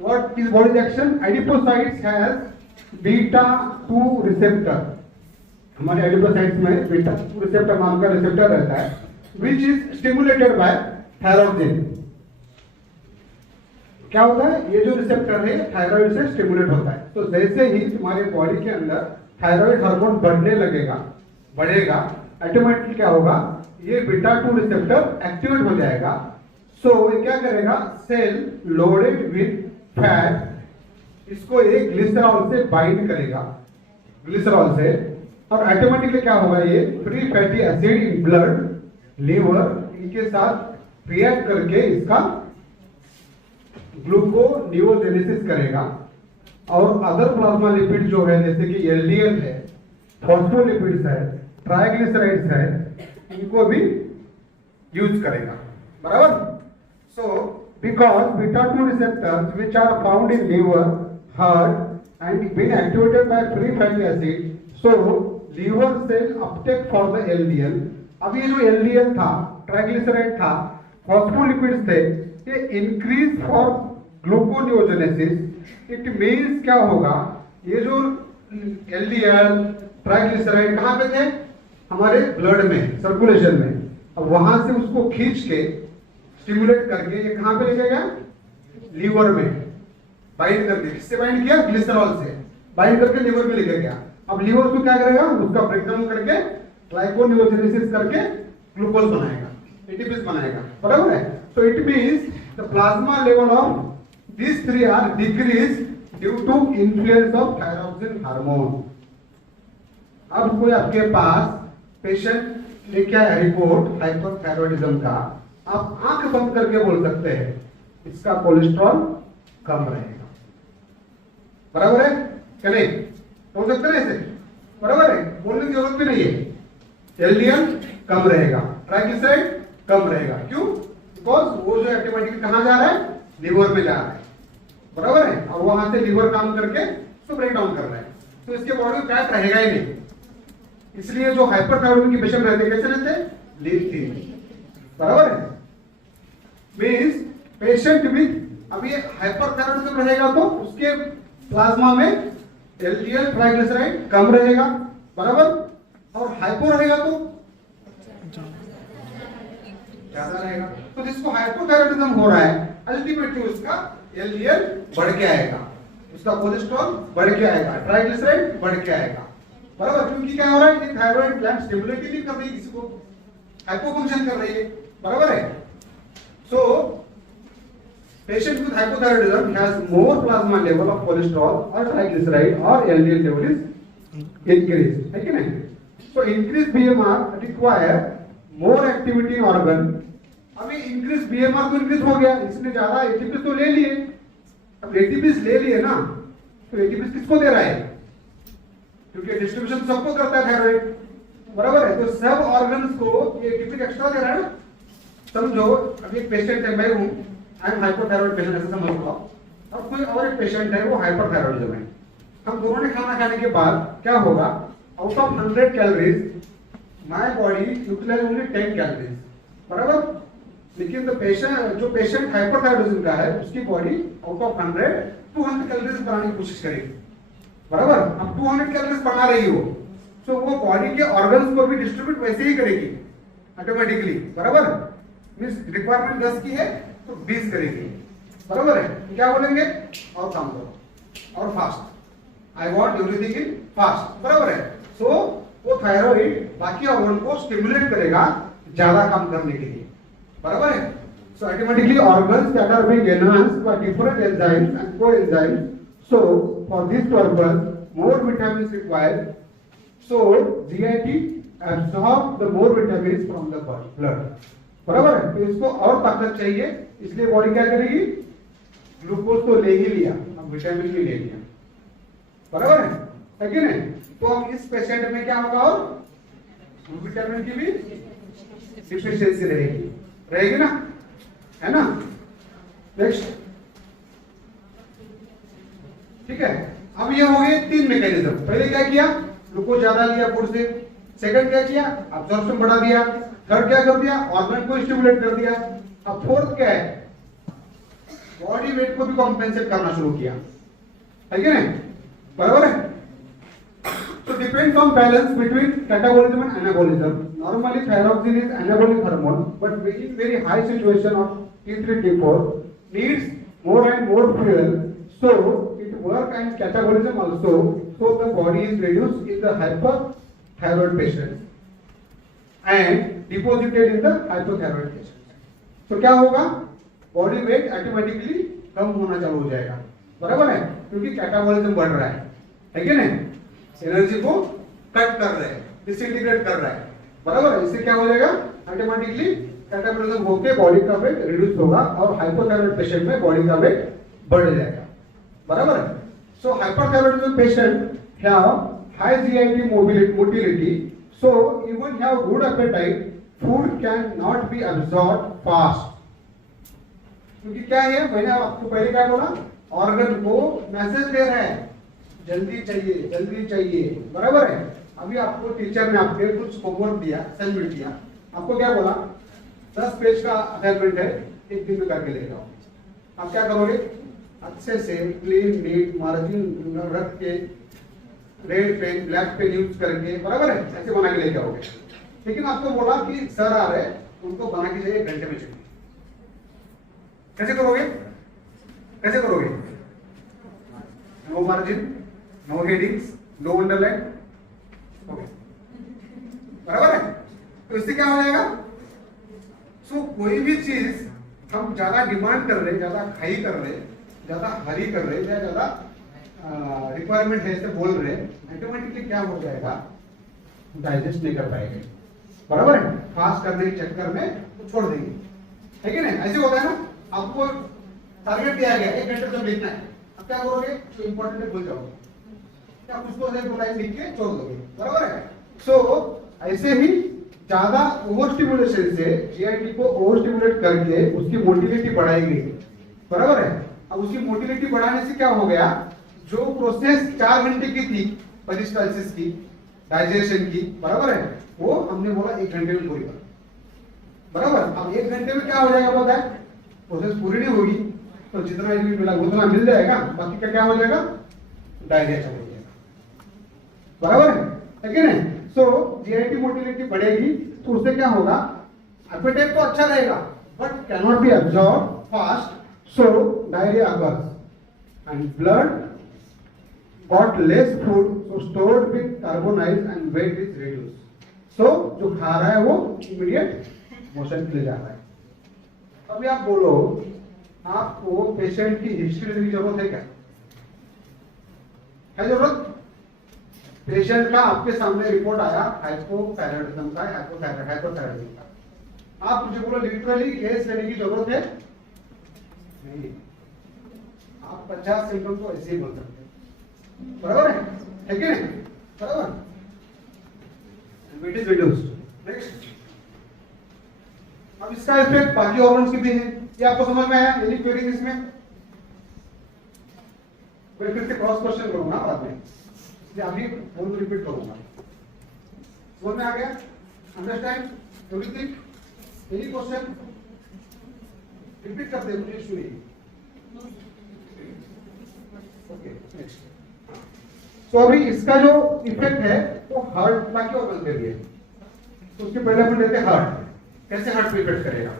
what is body's action, adipocytes has beta 2 receptor. हमारे एडिपोसाइट्स में बीटा 2 रिसेप्टर नाम का रिसेप्टर रहता है, which is stimulated by thyroxine। क्या होता है, ये जो रिसेप्टर है थायराइड से स्टिमुलेट होता है। तो जैसे ही तुम्हारे बॉडी के अंदर थायराइड हार्मोन बढ़ने लगेगा, बढ़ेगा, ऑटोमेटिकली क्या होगा, ये बीटा 2 रिसेप्टर एक्टिवेट हो जाएगा। सो ये क्या करेगा, सेल लोडेड विद फैट इसको एक ग्लिसरॉल से बाइंड करेगा, ग्लिसरॉल से, और ऑटोमेटिकली क्या होगा, ये free fatty acid in blood, liver, इनके साथ रिएक्ट करके इसका ग्लूकोनियोजेनेसिस करेगा। और अदर प्लाज्मा लिपिड जो है, जैसे कि एलडीएल है, फॉस्फोलिपिड्स है, ट्राइग्लिसराइड्स है, इनको भी यूज करेगा, बराबर। So because beta 2 receptors which are found in liver, heart and been activated by free fatty acid, so liver cell uptake for the LDL. अब ये जो एलडीएल था, ट्राइग्लिसराइड था, फॉस्फोलिपिड्स थे, ये increase for gluconeogenesis. It means क्या होगा, ये जो एलडीएल ट्राइग्लिसराइड कहाँ पे थे, हमारे ब्लड में, सर्कुलेशन में। अब वहां से उसको खींच के स्टिमुलेट करके ये कहां पे लेके गया, लीवर में बाइंड करके। किससे बाइंड किया, ग्लिसरॉल से बाइंड करके लीवर में लेके गया। अब लीवर उसको क्या करेगा, उसका ब्रेकडाउन करके ग्लाइकोनियोजेनेसिस करके ग्लूकोज बनाएगा, एटीपीज बनाएगा, बराबर है। So it means the plasma level of these three are decreased due to influence of thyroxine hormone। अब कोई आपके पास पेशेंट लेके आया रिपोर्ट हाइपरथायरॉयडिज्म का, आप आंख बंद करके बोल सकते हैं इसका कोलेस्ट्रॉल कम रहेगा, बराबर है क्या नहीं, बोल सकते हैं ऐसे, बराबर है, बोलने की जरूरत भी नहीं है। एलडीएल कम रहेगा, ट्राइग्लिसराइड कम रहेगा, क्यों, बिकॉज वो जो ऑटोमेटिकली कहां जा रहा है, लीवर में जा रहा है, बराबर है, और वहां से लीवर काम करके उसको ब्रेक डाउन कर रहा है, तो इसके बॉडी में फैट रहेगा ही नहीं। इसलिए जो हाइपरथायरॉयडिज्म के पेशेंट रहते कैसे रहते, लीन थीन, बराबर है। मींस पेशेंट विद, अब ये हाइपरथायरॉयडिज्म रहेगा तो उसके प्लाज्मा में एलडीएल ट्राइग्लिसराइड कम रहेगा, बराबर, और हाइपो रहेगा तो ज्यादा रहेगा। तो जिसको हाइपोथायरॉयडिज्म हो रहा है, अल्टीमेटली उसका एलडीएल बढ़ के आएगा, उसका कोलेस्ट्रॉल बढ़ के आएगा, ट्राइग्लिसराइड बढ़ के आएगा, बराबर, क्योंकि क्या हो रहा है, ये थायराइड ग्लैंड स्टिमुलेट नहीं कर रही है, किसी को हाइपो फंक्शन कर रही है, बराबर है। So patient with hypothyroidism has more plasma level of cholesterol और ट्राइग्लिसराइड और एलडीएल लेवल इज इंक्रीज, है कि नहीं। So increase BMR require more activity in organ. अभी इंक्रीज बीएमआर तो इंक्रीज हो गया, इसने ज्यादा एटीपीज तो ले लिए, अब एटीपीज ले लिए ना, तो एटीपीज किसको दे रहा है, क्योंकि डिस्ट्रीब्यूशन सबको करता है थायराइड, बराबर है, तो सब ऑर्गन्स को ये एटीपी एक्स्ट्रा दे रहा है ना। समझो अभी एक पेशेंट है, मैं हूं, आई एम हाइपोथायरॉइड पेशेंट, ऐसा समझ लो, और कोई और एक पेशेंट है वो हाइपरथायरॉयडिज्म है। हम दोनों ने खाना खाने के बाद क्या होगा, out of 100 calories my body utilize only 10 calories, बराबर, लेकिन तो पेशेंट जो पेशेंट हाइपरथायरॉयडिज्म का है उसकी बॉडी आउट ऑफ 100 200 कैलोरीज बनाने की कोशिश करेगी, बराबर। अब 200 कैलोरीज बना रही हो, तो वो बॉडी के ऑर्गन्स को भी डिस्ट्रीब्यूट वैसे ही करेगी ऑटोमेटिकली, बराबर, मींस रिक्वायरमेंट 10 की है तो 20 करेगी, बराबर है। क्या बोलेंगे, और काम करो और fast, I want everything in fast, बराबर है। सो वो थायराइड बाकी ऑर्गन को स्टिमुलेट करेगा ज्यादा काम करने के लिए, बराबर है। So automatically organs that are being enhanced by different enzymes and coenzymes, so for this purpose more vitamins required, so GIT absorb the more vitamins from the blood, बराबर है। तो इसको और ताकत चाहिए, इसलिए बॉडी क्या करेगी, ग्लूकोज तो ले ही लिया, अब विटामिन भी ले लिया, बराबर है कि नहीं। तो अब इस पेशेंट में क्या होगा, और विटामिन की भी डिफिशियंसी रहेगी ना, है ना। नेक्स्ट, ठीक है। अब ये हो गए 3 मैकेनिज्म। पहले क्या किया, ग्लूकोज ज्यादा लिया फूड से, सेकंड क्या किया, अब्जॉर्प्शन बढ़ा दिया, थर्ड क्या कर दिया, ऑर्गन को स्टिमुलेट कर दिया, अब फोर्थ क्या है, बॉडी वेट को भी कॉम्पेंसेट करना शुरू किया, है कि नहीं, बराबर है। तो depends on balance between catabolism and anabolism. Normally thyroxine is anabolic hormone, but in very high situation of T3 T4 needs more and more fuel, so it work and catabolism also, so the body is reduced in the hyperthyroid patients and deposited in the hypothyroid patients. So क्या होगा, body weight automatically कम होना चालू हो जाएगा, बराबर है, क्योंकि catabolism बढ़ रहा है कि नहीं, एनर्जी को कट कर रहे हैं, डिसइंटीग्रेट कर रहा है, बराबर है। इससे क्या हो जाएगा, ऑटोमेटिकली कैटाबॉलिज्म होके बॉडी का वेट रिड्यूस होगा और हाइपोथायरॉइड पेशेंट में बॉडी का वेट बढ़ जाएगा, बराबर है। So hyperthyroidism patient have high GIT motility, so even have good appetite, food can not be absorbed fast. क्योंकि क्या है, मैंने आपको पहले क्या बोला, ऑर्गन को मैसेज दे रहा है जल्दी चाहिए, बराबर है। अभी आपको टीचर ने आपके कुछ होमवर्क दिया, असाइनमेंट दिया, आपको क्या बोला 10 पेज का असाइनमेंट है, एक दिन में करके ले जाओ। आप क्या करोगे, अच्छे से क्लीन नीट मार्जिन रख के red pen black pen use करके, बराबर है, ऐसे बना के ले जाओगे। लेकिन आपको बोला कि सर आ रहे, उनको बना के चाहिए 1 घंटे में चाहिए, कैसे करोगे, कैसे करोगे? No margin, no headings, no underline, okay, बराबर है। तो इससे क्या हो जाएगा, सो कोई भी चीज हम ज्यादा डिमांड कर रहे, ज्यादा खाई कर रहे, ज्यादा हरी कर रहे, या ज्यादा रिक्वायरमेंट है ऐसे बोल रहे, ऑटोमेटिकली क्या हो जाएगा, डाइजेस्ट नहीं कर पाएंगे, बराबर है। फास्ट करने के चक्कर में तो छोड़ देंगे, है कि नहीं? ऐसे होता है ना, आपको टारगेट दिया गया 1 घंटे में लिखना है, अब क्या करोगे, जो इंपॉर्टेंट है भूल जाओगे, क्या उसको एक लाइन लिख के छोड़ दोगे, बराबर है। सो ऐसे ही ज्यादा ओवर स्टिमुलेशन से जीआईटी को ओवर स्टिमुलेट करके उसकी मोटिलिटी बढ़ाई गई, बराबर है। अब उसकी मोटिलिटी बढ़ाने से क्या हो गया, जो प्रोसेस 4 घंटे की थी पेरिस्टाल्सिस की, डाइजेशन की, बराबर है, वो हमने बोला 1 घंटे में पूरी कर, बराबर। अब 1 घंटे में क्या हो जाएगा पता है, प्रोसेस पूरी नहीं होगी तो जितना यूनिट मिला उतना मिल जाएगा, बाकी का क्या हो जाएगा, डाइजेशन हो जाएगा, बराबर है कि नहीं? सो जीआईटी मोटिलिटी बढ़ेगी तो उससे क्या होगा, एपेटाइट तो अच्छा रहेगा but cannot be absorb fast, so diarrhoea occurs and blood got less food so stored with carbonized and weight is reduced, so जो खा रहा है वो immediate मोशन के लिए जा रहा है। अभी आप बोलो, आपको पेशेंट की हिस्ट्री देने की जरूरत है क्या, है जरूरत? पेशेंट का आपके सामने रिपोर्ट आया हाइपोथायराइडिज्म का, हाइपोथायराइडिज्म का, आप मुझे बोलो लिटरली केस लेने की जरूरत है नहीं, आप 50 सिम्टम तो ऐसे ही बोल सकते हैं, बराबर है कि नहीं, बराबर। Wait is reduced. नेक्स्ट, अब इसका इफेक्ट बाकी ऑर्गन्स की भी है, ये आपको समझ में आया? एनी क्वेरी इसमें? मैं फिर से क्रॉस क्वेश्चन करूंगा बाद में, इसलिए अभी फोन रिपीट करूंगा। समझ में आ गया? Understand everything? Any question? Repeat करते हैं, मुझे इशू नहीं। Okay, next. तो अभी इसका जो इफेक्ट है वो हार्ट बाकी ऑर्गन पे भी है, तो उसके पहले अपन लेते हैं हार्ट। कैसे हार्ट पे इफेक्ट करेगा?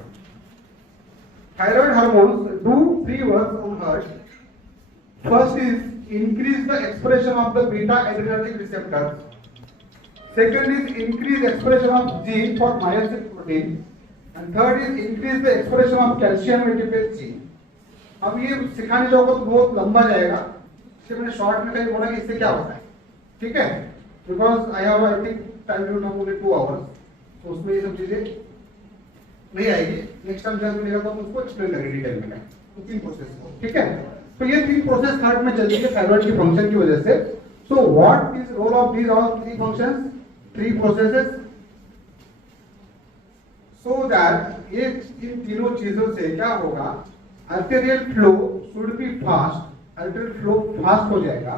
Thyroid hormones do 3 works on heart. First is increase the expression of the beta adrenergic receptor, second is increase expression of gene for myosin protein, and third is increase the expression of calcium ATPase gene. अब ये सिखाने जाओगे तो बहुत लंबा जाएगा, मैंने short में कहीं बोला कि इससे क्या होता है, ठीक है? Because I have I think time to now only 2 hours, तो उसमें ये सब चीजें नहीं आएगी। नेक्स्ट टाइम जब मिलेगा तो हम उसको एक्सप्लेन करेंगे डिटेल में, तो 3 प्रोसेस, ठीक है? तो ये 3 प्रोसेस हार्ट में चलती है थायराइड की फंक्शन की वजह से। So what is role of these all 3 functions, 3 processes, so that ये इन तीनों चीजों से क्या होगा, arterial flow should be fast, arterial flow fast हो जाएगा,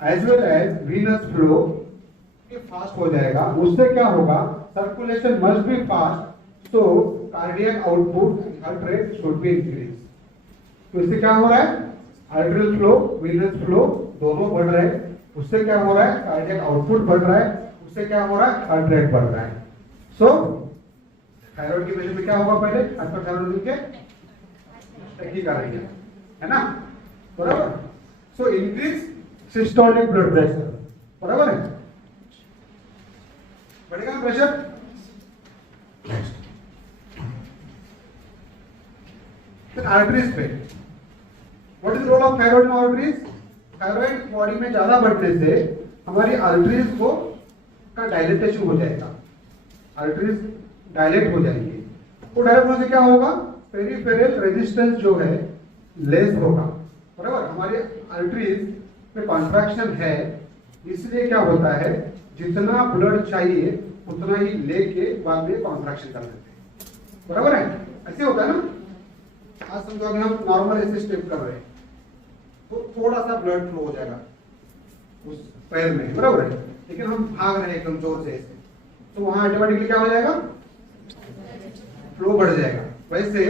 as well as venous flow भी फास्ट हो जाएगा। उससे क्या होगा, circulation must be fast, so cardiac output heart rate should be increase. तो इससे क्या हो रहा है, आर्टेरियल फ्लो वीनस फ्लो दोनों बढ़ रहे हैं, उससे क्या हो रहा है, कार्डियक आउटपुट बढ़ रहा है, उससे क्या हो रहा है, हार्ट रेट बढ़ रहा है। सो थायराइड की वजह से क्या होगा, पहले हाइपोथायराइडिज्म के टैकी करेंगे, है ना, बराबर। So increase systolic blood pressure, बराबर है, बढ़ेगा प्रेशर। फिर आर्टरीज पे, what is role of thyroid in arteries? Thyroid body में ज्यादा बढ़ने से हमारी आर्टरीज को का डायलेटेशन हो जाएगा, आर्टरीज डायलेट हो जाएंगे। वो डायलेट होने से क्या होगा, पेरिफेरल रेजिस्टेंस जो है लेस होगा, बराबर। हमारे आर्टरीज में कॉन्ट्रैक्शन है, इसलिए क्या होता है, जितना ब्लड चाहिए उतना ही लेके बाद में कॉन्ट्रैक्शन कर देते हैं, बराबर है, ऐसे होता है ना। आज समझो अगर हम नॉर्मल ऐसे स्टेप कर रहे हैं तो थोड़ा सा ब्लड फ्लो हो जाएगा उस पैर में, बराबर है, लेकिन हम भाग रहे हैं कमजोर से, तो वहां ऑटोमेटिकली क्या हो जाएगा, फ्लो बढ़ जाएगा। वैसे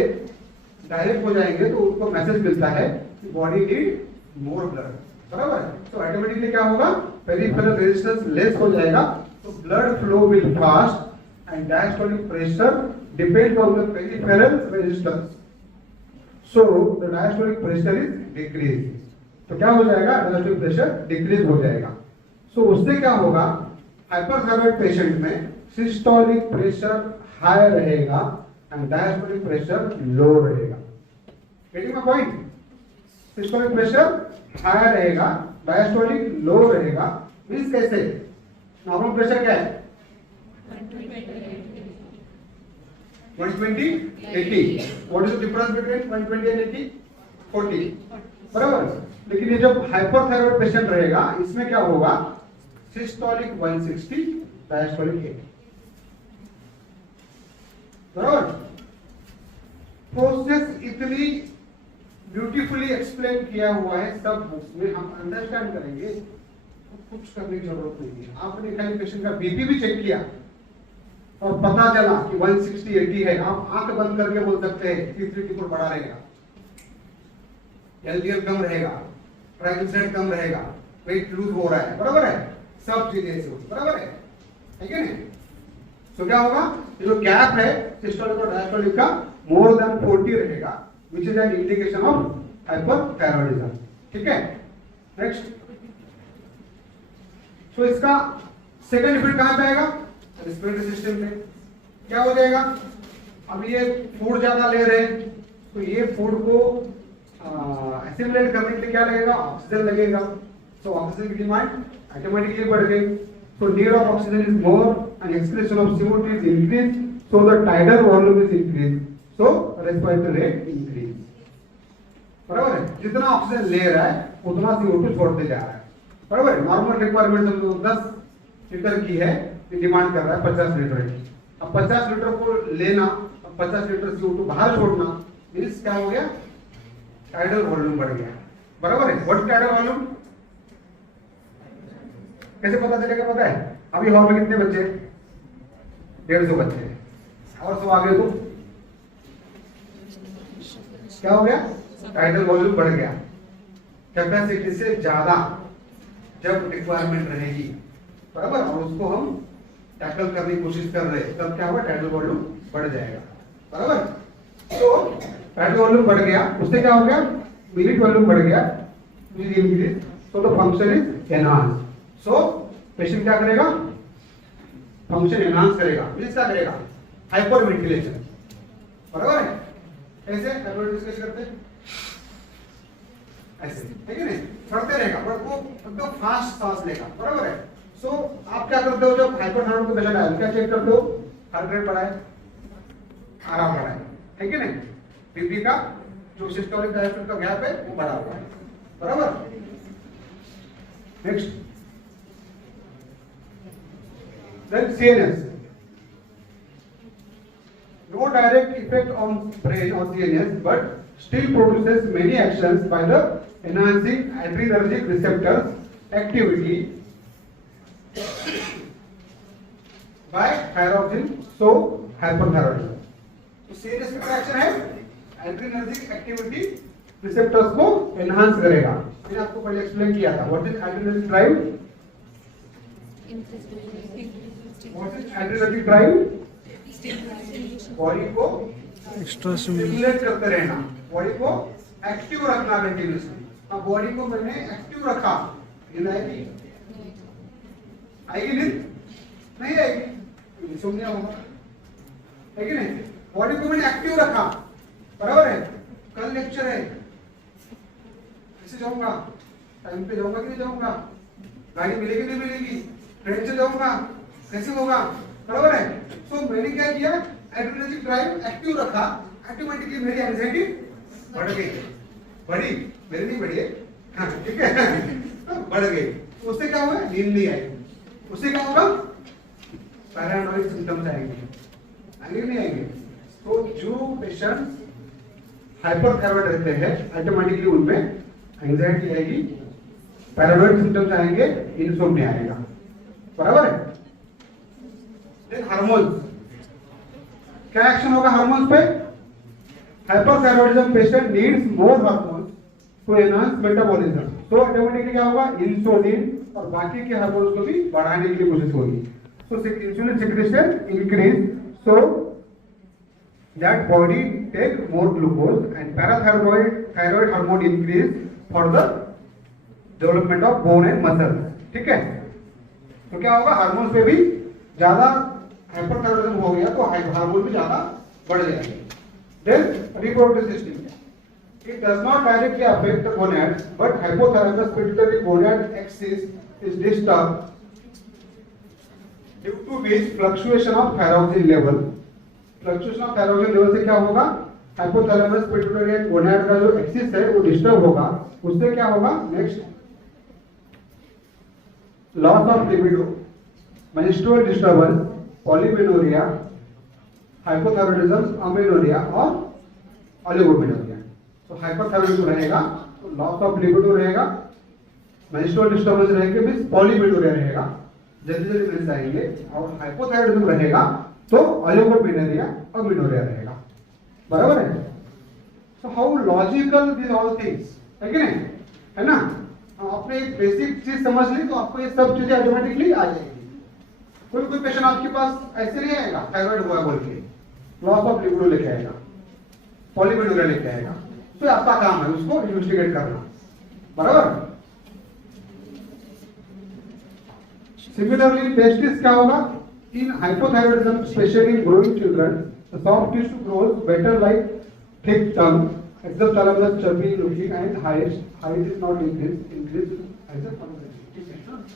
डायरेक्ट हो जाएंगे तो उनको मैसेज मिलता है कि बॉडी नीड मोर ब्लड, बराबर। तो ऑटोमेटिकली क्या होगा, पेरिफेरल रेजिस्टेंस लेस हो जाएगा, तो blood flow will fast and diastolic pressure depend on the peripheral resistance, so the diastolic pressure is decrease. तो क्या हो जाएगा, डायस्टोलिक प्रेशर डिक्रीज हो जाएगा। सो उससे क्या होगा, हाइपरथायरॉइड पेशेंट में सिस्टोलिक प्रेशर हाई रहेगा एंड डायस्टोलिक प्रेशर लो रहेगा। Getting my point, systolic pressure high रहेगा, डायस्टोलिक लो रहेगा। मींस कैसे, नॉर्मल प्रेशर क्या है 120 80, what is the difference between 120 and 80 40, बराबर। लेकिन ये जब हाइपरथायरॉइड पेशेंट रहेगा इसमें क्या होगा, सिस्टोलिक 160 डायस्टोलिक 80, बराबर। प्रोसेस इतनी ब्यूटीफुली एक्सप्लेन किया हुआ है सब बुक्स में, हम अंडरस्टैंड करेंगे तो कुछ करने की जरूरत नहीं है। आपने खाली पेशेंट का बीपी भी चेक किया और पता चला कि 160 80 है, आप आंख बंद करके बोल सकते हैं कि T3 बड़ा रहेगा, एलडीएल कम रहेगा, ट्राइग्लिसराइड कम रहेगा, वेट लूज हो रहा है, बराबर है, सब चीजें ऐसे होती, बराबर है क्या नहीं। तो क्या होगा, ये जो गैप है सिस्टोलिक और डायस्टोलिक का मोर देन 40 रहेगा, which is an indication of hyperthyroidism, ठीक है। नेक्स्ट, तो इसका सेकंड इफेक्ट कहां पे आएगा, रेस्पिरेटरी सिस्टम में। क्या हो जाएगा, अब ये फूड ज्यादा ले रहे हैं तो ये फूड को एसिमिलेट करने के लिए क्या लगेगा, ऑक्सीजन लगेगा, तो ऑक्सीजन की डिमांड ऑटोमेटिकली बढ़ गई, so need of oxygen is more and excretion of CO2 is increased, so the tidal volume is increased, so respiratory rate increase, बराबर है। जितना ऑक्सीजन ले रहा है उतना CO2 छोड़ते जा रहा है, बराबर है। नॉर्मल रिक्वायरमेंट हम लोग 10 लीटर की है, डिमांड कर रहा है 50 लीटर की। अब 50 लीटर को लेना, अब 50 लीटर CO2 बाहर छोड़ना, मींस क्या हो गया, टाइडल वॉल्यूम बढ़ गया, बराबर है। व्हाट टाइडल वॉल्यूम कैसे पता चलेगा, पता है, अभी हॉल में कितने बच्चे, 150 बच्चे, और 100 आगे तो क्या हो गया, टाइडल वॉल्यूम बढ़ गया। कैपेसिटी से ज्यादा जब रिक्वायरमेंट रहेगी, बराबर, और उसको हम टैकल करने की कोशिश कर रहे हैं, तब क्या होगा, टाइडल वॉल्यूम बढ़ जाएगा, बराबर। तो टाइडल वॉल्यूम बढ़ गया, उससे क्या हो गया, मिनट वॉल्यूम बढ़ गया, so the function is enhance. So patient क्या करेगा, फंक्शन एनहांस करेगा, मींस क्या करेगा, हाइपर वेंटिलेशन, बराबर है। ऐसे हाइपर वेंटिलेशन करते हैं ऐसे, ठीक है नहीं, बढ़ते रहेगा, पर वो एकदम फास्ट सांस लेगा, बराबर है। सो आप क्या करते हो, जब हाइपरथायरॉइड को पेशेंट आया क्या चेक करते हो, हार्ट रेट बढ़ा है, आराम बढ़ा है, ठीक है नहीं, बीपी का जो सिस्टोलिक डायस्टोलिक का गैप है वो बढ़ा हुआ है, बराबर। Next, then CNS, no direct effect on brain or CNS, but still produces many actions by the enhancing adrenergic receptors activity by thyroxine, so hyperthyroidism। तो CNS में क्या एक्शन है, adrenergic activity receptors को enhance करेगा। मैंने आपको पहले explain किया था, what is adrenergic drive, what is adrenergic drive, body को एक्स्ट्रा स्टिमुलेट करते रहना, बॉडी को एक्टिव रखना कंटिन्यूअसली। अब बॉडी को मैंने एक्टिव रखा, नींद आएगी, आएगी नींद नहीं आएगी, इंसोम्निया होगा, है कि नहीं। बॉडी को मैंने एक्टिव रखा, बराबर है। कल लेक्चर है, कैसे जाऊंगा, टाइम पे जाऊंगा कि नहीं जाऊंगा, गाड़ी मिलेगी नहीं मिलेगी, ट्रेन से जाऊंगा कैसे होगा, बराबर है। सो मैंने क्या किया, एड्रेनर्जिक ड्राइव एक्टिव रखा, ऑटोमेटिकली मेरी एंजाइटी बढ़ गई, बढ़ी, मेरी नहीं बढ़ी है, हाँ ठीक है, बढ़ गई। उससे क्या हुआ, नींद नहीं आई, उससे क्या होगा, पैरानॉइड सिम्टम्स आएंगे, आएंगे नहीं आएंगे। तो जो पेशेंट हाइपरथायरॉइड रहते हैं ऑटोमेटिकली उनमें एंजाइटी आएगी, पैरानॉइड सिम्टम्स आएंगे, इंसोम्निया आएगा, बराबर है। देन हार्मोन्स, क्या एक्शन होगा हार्मोन्स पे? Hyperthyroidism patient needs more hormones to enhance metabolism, तो ऑटोमेटिकली क्या होगा, इंसुलिन और बाकी के हार्मोन्स को भी बढ़ाने के लिए कोशिश होगी। So insulin secretion increase, so that body take more glucose and thyroid hormone increase for the development of bone and muscles, ठीक है। तो क्या होगा, हार्मोन्स पे भी ज्यादा हाइपरथायरॉइडिज्म हो गया तो हार्मोन भी ज्यादा बढ़ जाएंगे। Then reproductive system, it does not directly affect the gonads but hypothalamus pituitary gonad axis is disturbed due to which fluctuation of thyroxine level, fluctuation of thyroxine level से क्या होगा, हाइपोथैलेमस पिट्यूटरी एंड गोनाड का जो axis है वो disturb होगा, उससे क्या होगा, next loss of libido, menstrual disturbance, polymenorrhoea, hypothyroidism, amenorrhoea और ओलिगोमेनोरिया। तो हाइपोथायरॉइडिज्म रहेगा तो लॉस ऑफ लिबिडो रहेगा, मेंस्ट्रुअल डिस्टर्बेंस रहेंगे, मींस पॉलीमेनोरिया रहेगा, जल्दी जल्दी मिल जाएंगे, और हाइपोथायरॉइडिज्म रहेगा तो ओलिगोमेनोरिया और मेनोरिया रहेगा, बराबर है। So how logical this all things, है कि नहीं, है ना। आपने एक बेसिक चीज समझ ली तो आपको ये सब चीजें ऑटोमेटिकली आ जाएगी। कोई पेशेंट आपके पास ऐसे नहीं आएगा थायराइड हुआ बोल के, लॉस ऑफ लिबिडो लेके आएगा, पॉलीमेनोरिया लेके आएगा, तो आपका काम है उसको इन्वेस्टिगेट करना, बराबर। सिमिलरली टेस्टिस क्या होगा, in hypothyroidism, especially in growing children, the soft tissue grows better like thick tongue, exophthalmos chubby looking and height is not increased as a consequence.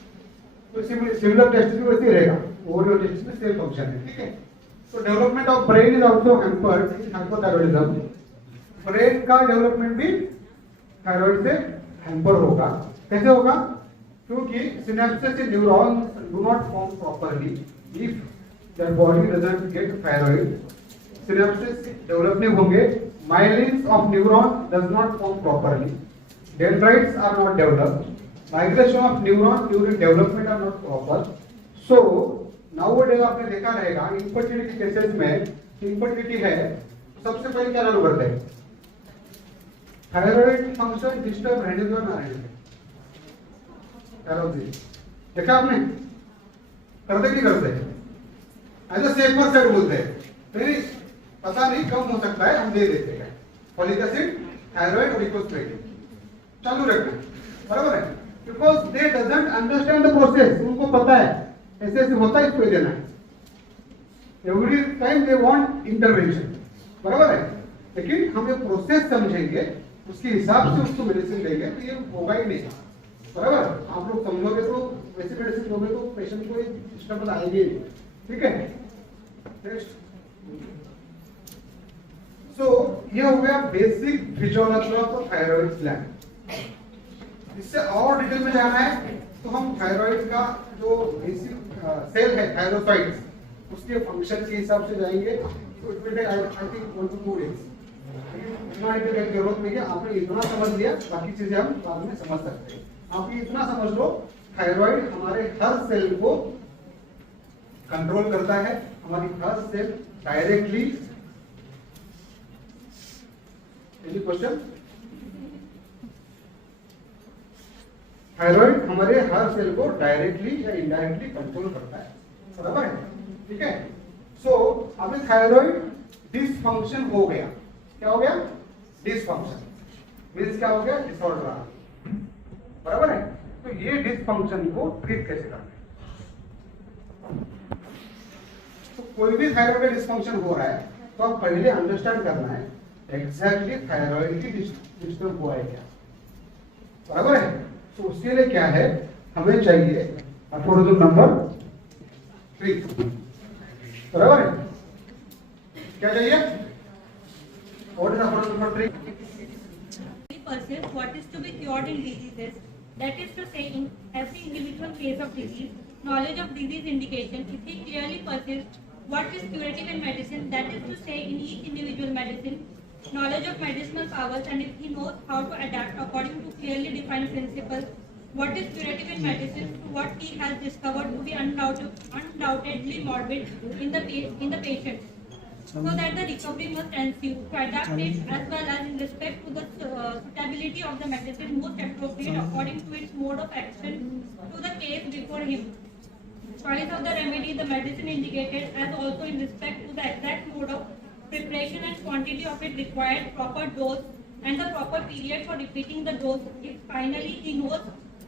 तो similar test भी वैसे रहेगा, overall test में same function है, ठीक है। तो development of brain is also hampered in hypothyroidism. brain का development भी thyroid से hamper होगा, कैसे होगा, क्योंकि synapses in neurons do not form properly if the body doesn't get thyroid, synapses develop नहीं होंगे, myelins of neuron does not form properly, dendrites are not developed, migration of neuron during development are not proper. So nowadays आपने देखा रहेगा infertility cases में, infertility है, सबसे पहले क्या चालू करते हैं, थायराइड फंक्शन डिस्टर्ब रहने दो ना रहने दो, थायराइड देखा आपने, करते कि करते हैं, ऐसा सेफर साइड बोलते हैं, नहीं पता नहीं कम हो सकता है, हम दे देते हैं फॉलिक एसिड, थायराइड और इकोस्प्रेडिन चालू रखना, बराबर है, because they doesn't understand the process, उनको पता है ऐसे ऐसे होता है, इसको देना है, every time they want intervention, बराबर है, लेकिन हम ये प्रोसेस समझेंगे उसके हिसाब से उसको मेडिसिन देंगे तो ये होगा ही नहीं, बराबर। आप लोग समझोगे तो वैसे मेडिसिन दोगे तो पेशेंट को डिस्टर्बेंस आएगी, ठीक है। नेक्स्ट, सो ये हो गया basic physiology of thyroid gland. इससे और डिटेल में जाना है तो हम थायराइड का जो बेसिक सेल है थायरोसाइट्स, उसके फंक्शन के हिसाब से जाएंगे, तो it will take I think 1 to 2 days। इतना डिटेल की जरूरत नहीं है, आपने इतना समझ लिया, बाकी चीजें हम बाद में समझ सकते हैं। आप इतना समझ लो, थायराइड हमारे हर सेल को कंट्रोल करता है, हमारी हर cell directly. Any question? Thyroid हमारे हर सेल को डायरेक्टली या इनडायरेक्टली कंट्रोल करता है, बराबर है, ठीक है। सो अभी थायराइड डिसफंक्शन हो गया, क्या हो गया, डिसफंक्शन मींस क्या हो गया, डिसऑर्डर आ गया, बराबर है। तो ये डिसफंक्शन को ट्रीट कैसे करना है, तो कोई भी थायराइड में डिसफंक्शन हो रहा है तो आप पहले अंडरस्टैंड करना है एग्जैक्टली थायराइड की डिस्टर्ब हुआ है क्या, बराबर है। तो उसके लिए क्या है, हमें चाहिए एफोरिज्म नंबर 3, बराबर है, क्या चाहिए, what is aphorism number 3? Perceive what is to be cured in diseases, that is to say, in every individual case of disease, knowledge of disease indication, if he clearly perceives what is curative in medicine, that is to say, in each individual medicine, knowledge of medicinal powers, and if he knows how to adapt according to clearly defined principles, what is curative in medicine to what he has discovered to be undoubtedly morbid in the patient, so that the recovery must ensue to adapt it as well as in respect to the suitability of the medicine most appropriate according to its mode of action to the case before him. Choice of the remedy, the medicine indicated, as also in respect to the exact mode of preparation and quantity of it required, proper dose, and the proper period for repeating the dose. If finally he knows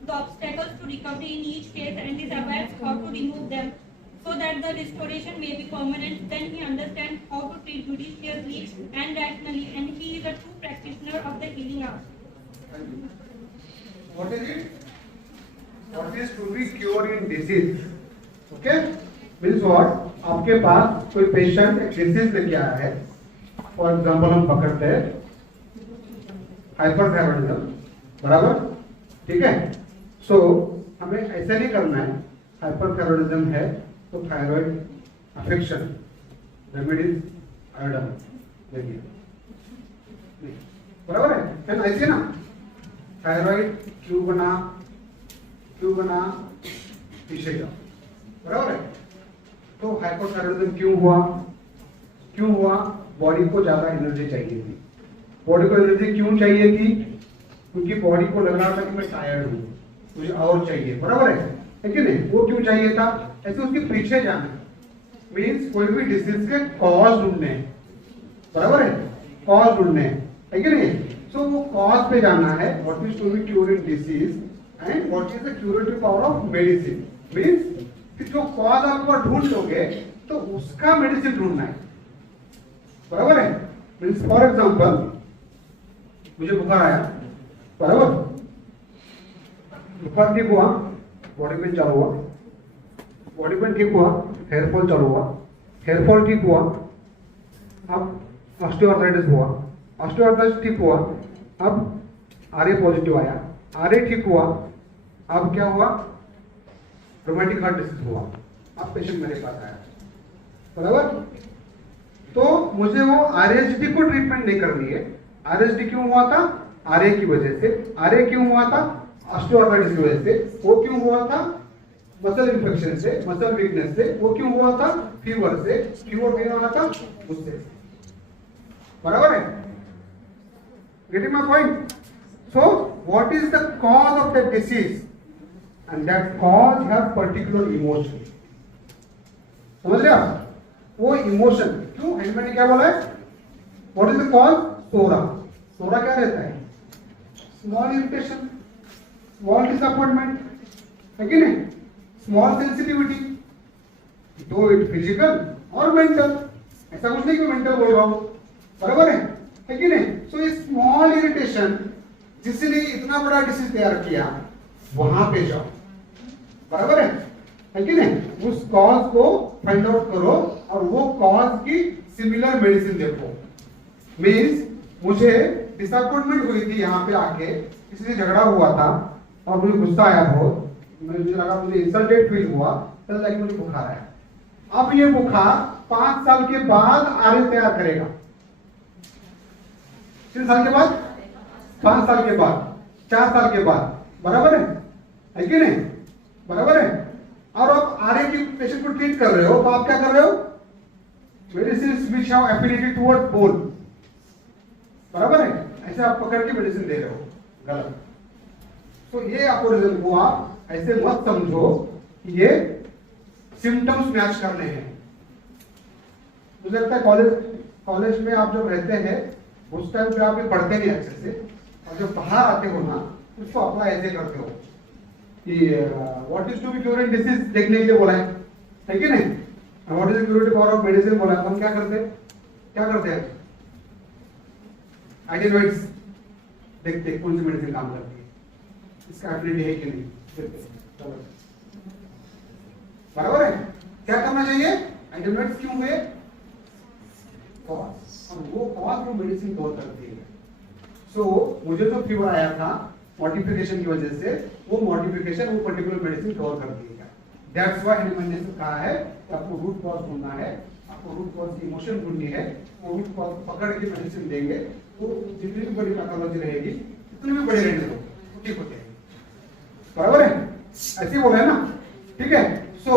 the obstacles to recovery in each case and is aware how to remove them so that the restoration may be permanent, then he understands how to treat judiciously and rationally, and he is a true practitioner of the healing art. What is it? What is to be cured in disease? Okay? Means what? आपके पास कोई patient एक disease लेके आया है, for example हम पकड़ते हैं hyperthyroidism, बराबर, ठीक है। सो हमें ऐसा नहीं करना है, हाइपरथायरॉइडिज्म है तो थायराइड अफेक्शन रेमेडीज आयोडीन देखिए, बराबर है ना, ऐसे ना थायराइड क्यों बना पीछे जाओ, बराबर है। तो हाइपोथायरॉइडिज्म क्यों हुआ? बॉडी को ज्यादा एनर्जी चाहिए थी। बॉडी को एनर्जी क्यों चाहिए थी? क्योंकि बॉडी को लग रहा था कि मैं टायर्ड हूँ, मुझे और चाहिए, बराबर है कि नहीं? वो क्यों चाहिए था? ऐसे उसके पीछे जाना, मीन्स कोई भी डिसीज के कॉज ढूंढने, बराबर है, कॉज ढूंढने है कि नहीं? सो वो कॉज पे जाना है, what is to be cure in disease and what is the curative power of medicine. Means जो कॉज आप ढूंढ लोगे तो उसका मेडिसिन ढूंढना है, बराबर है। मीन्स फॉर एग्जाम्पल मुझे बुखार आया, बराबर, बुखार ठीक हुआ, बॉडी पेन चालू हुआ, बॉडी पेन ठीक हुआ, हेयर फॉल चालू हुआ, हेयर फॉल ठीक हुआ, अब ऑस्टियोआर्थराइटिस हुआ, ऑस्टियोआर्थराइटिस ठीक हुआ, अब आरए पॉजिटिव आया, आरए ठीक हुआ, अब क्या हुआ? रोमैटिक हार्ट डिसीज हुआ, अब पेशेंट मेरे पास आया, बराबर। तो मुझे वो आरएसडी को ट्रीटमेंट नहीं करनी है। आरएसडी क्यों हुआ था? आरए की वजह से। आरए क्यों हुआ था? ऑस्टियोआर्थराइटिस की वजह से। वो क्यों हुआ था? मसल इन्फेक्शन से, मसल वीकनेस से। वो क्यों हुआ था? फीवर से। फीवर क्यों हुआ था? उससे, बराबर है। Getting my point? So what is the cause of the disease and that cause have particular emotion, समझ रहे आप? वो इमोशन क्यों? हैंडमैन ने क्या बोला है? What is the cause? सोरा। सोरा क्या रहता है? स्मॉल इरिटेशन, स्मॉल डिसअपॉइंटमेंट, है कि नहीं? स्मॉल सेंसिटिविटी, दो इट फिजिकल और मेंटल, ऐसा कुछ नहीं कि मेंटल बोल रहा हूं, बराबर है कि नहीं? सो ये स्मॉल इरिटेशन जिसने इतना बड़ा डिसीज तैयार किया, वहां पे जाओ, बराबर है कि नहीं? उस कॉज को फाइंड आउट करो और वो कॉज की सिमिलर मेडिसिन देखो। मीन्स मुझे डिसअपॉइंटमेंट हुई थी यहाँ पे आके, किसी से झगड़ा हुआ था और मुझे गुस्सा आया बहुत, मुझे लगा, मुझे इंसल्टेड फील हुआ, तो लगी मुझे बुखार आया। अब ये बुखार 5 साल के बाद आरए तैयार करेगा, 3 साल के बाद, 5 साल के बाद, 4 साल के बाद, बराबर है कि नहीं? बराबर है। और आप आरए की पेशेंट को ट्रीट कर रहे हो तो आप क्या कर रहे हो? Medicine which have affinity towards bone, बराबर है, ऐसे आप पकड़ के मेडिसिन दे रहे हो, गलत। तो ये अपोरिज्म को आप ऐसे मत समझो कि ये सिम्टम्स मैच करने हैं। मुझे लगता है कॉलेज में आप जब रहते हैं उस टाइम पे आप ये पढ़ते नहीं अच्छे से, और जब बाहर आते हो ना उसको अप्लाई ऐसे करते हो कि what is to be cure in disease देखने के लिए बोला है कि नहीं? What is the curative power of medicine बोला है, तो हम क्या करते हैं? आइडेंटिफाइड्स देखते कौन सी मेडिसिन काम करती है, इसका एफिनिटी है कि नहीं, बराबर है। क्या करना चाहिए? आइडेंटिफाइड्स क्यों हुए? कॉज, और वो कॉज वो मेडिसिन कवर करती है। सो मुझे जो फीवर आया था मॉडिफिकेशन की वजह से, वो मॉडिफिकेशन वो पर्टिकुलर मेडिसिन कवर कर देगा। दैट्स व्हाई हैंडमैन ने कहा है कि आपको रूट कॉज ढूंढना है, आपको रूट कॉज की इमोशन ढूंढनी है, वो रूट कॉज पकड़ के मेडिसिन देंगे, वो जितनी भी बड़ी पैथोलॉजी रहेगी, उतनी भी बड़े रहने दो, ठीक होते हैं। बराबर है, ऐसे बोला है ना, ठीक है। सो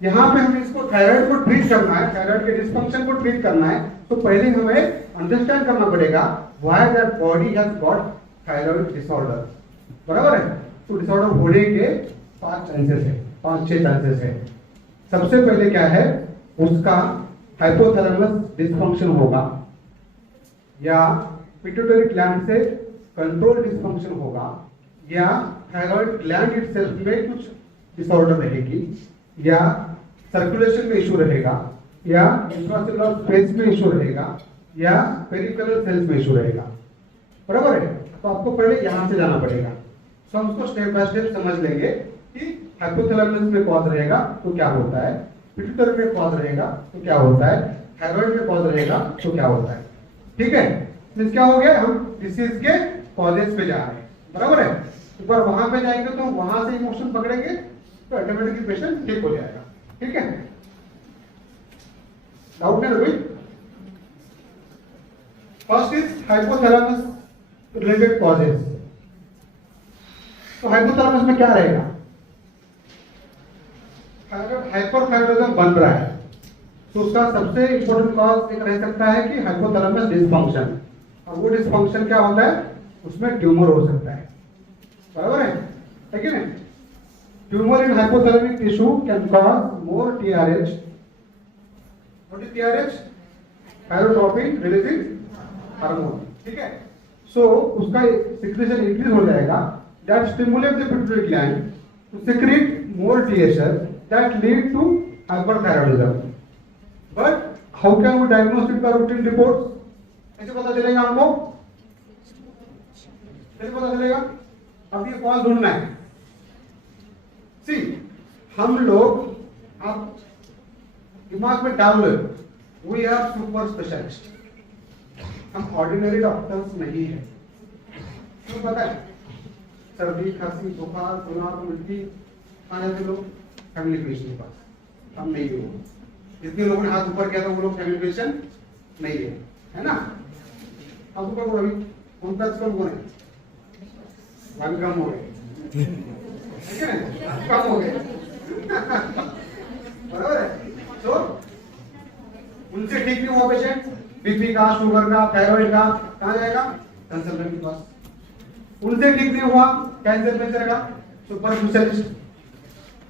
यहाँ पे हमें इसको थायराइड को ट्रीट करना है, थायराइड के डिसफंक्शन को ट्रीट करना है, तो पहले हमें अंडरस्टैंड करना पड़ेगा why that body has got thyroid disorder, बराबर है। तो डिसऑर्डर होने के 5 चांसेस है, 5-6 चांसेस है। सबसे पहले क्या है, उसका हाइपोथैलेमस डिसफंक्शन होगा, या पिट्यूटरी ग्लैंड से कंट्रोल डिसफंक्शन होगा, या थायराइड ग्लैंड इटसेल्फ में कुछ डिसऑर्डर रहेगी, या सर्कुलेशन में इशू रहेगा, या इंट्रासेलुलर स्पेस में इशू रहेगा, या पेरिफेरल सेल्स में इशू रहेगा, बराबर है। तो आपको पहले यहां से जाना पड़ेगा। तो हम उसको स्टेप बाय स्टेप समझ लेंगे कि हाइपोथैलेमस में कॉज रहेगा तो क्या होता है, पिट्यूटरी में कॉज रहेगा तो क्या होता है, थायराइड में कॉज रहेगा तो क्या होता है, ठीक है। मींस क्या हो गया, हम डिसीज के कॉजेस पे जा रहे हैं, बराबर है। एक बार वहां पे जाएंगे तो वहां से इमोशन पकड़ेंगे तो ऑटोमेटिकली पेशेंट ठीक हो जाएगा, ठीक है। डाउट नहीं कोई? First is hypothalamus related causes. तो हाइपोथैलेमस में क्या रहेगा, अगर हाइपरथायराइडिज्म बन रहा है तो उसका सबसे इंपॉर्टेंट कॉज एक रह सकता है कि हाइपोथैलेमस डिसफंक्शन, और वो डिसफंक्शन क्या होता है, उसमें ट्यूमर हो सकता है, बराबर है कि नहीं। Tumour in hypothalamic tissue can cause more TRH, what is TRH, thyrotropin releasing hormone, ठीक है। सो उसका सिक्रेशन इंक्रीज हो जाएगा, that stimulate the pituitary gland to secrete more TSH that lead to hyperthyroidism. But how can we diagnose it by routine reports? कैसे पता चलेगा हमको, कैसे पता चलेगा, अब ये कॉज ढूंढना है। सी हम लोग आप दिमाग में डाल लो, वी आर सुपर स्पेशलिस्ट, हम ऑर्डिनरी डॉक्टर्स नहीं है। क्यों पता है, सर्दी खांसी बुखार सुनार उल्टी आ जाते लोग फैमिली फिजिशियन के पास, हम नहीं हो। जितने लोगों ने हाथ ऊपर किया था वो लोग फैमिली फिजिशियन नहीं है ना। हाथ ऊपर करो अभी, उनका कम हो रहे, कम हो गए, कम हो गए, बराबर है। तो उनसे ठीक नहीं हुआ पेशेंट, बीपी का, शुगर का, थायराइड का, कहाँ जाएगा, कंसल्टेंट के पास। उनसे ठीक नहीं हुआ, कैंसर पेशेंट का, सुपर स्पेशलिस्ट।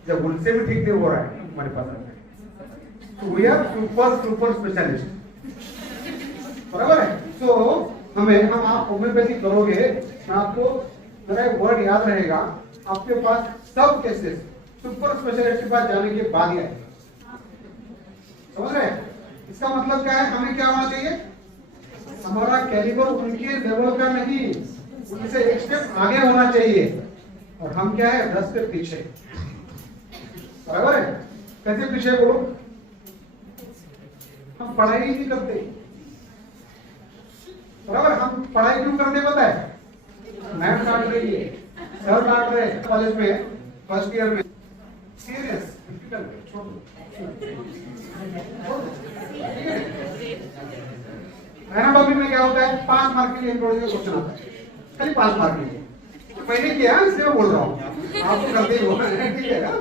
जब उनसे भी ठीक नहीं हो रहा है हमारे पास आते हैं, तो वी आर सुपर स्पेशलिस्ट, बराबर है। सो हम आप होम्योपैथी करोगे, आपको मेरा एक वर्ड याद रहेगा, आपके पास सब केसेस सुपर स्पेशलिस्ट के पास जाने के बाद ही आएगा, समझ रहे हैं। इसका मतलब क्या है, हमें क्या होना चाहिए, हमारा कैलिबर उनके लेवल का नहीं, उनसे एक स्टेप आगे होना चाहिए, और हम क्या है 10 स्टेप पीछे, बराबर है। कैसे पीछे बोलो, हम पढ़ाई ही नहीं करते, बराबर। हम पढ़ाई क्यों करते पता है, मैथ काट रही है, सर काट रहे हैं कॉलेज में फर्स्ट ईयर में, सीरियस छोड़ दो, एनाटॉमी में क्या होता है, 5 मार्क के लिए इंट्रोडक्शन क्वेश्चन आता है, खाली 5 मार्क के लिए। मैंने किया इसलिए मैं बोल रहा हूँ, आपको करते ही हो, ठीक है ना।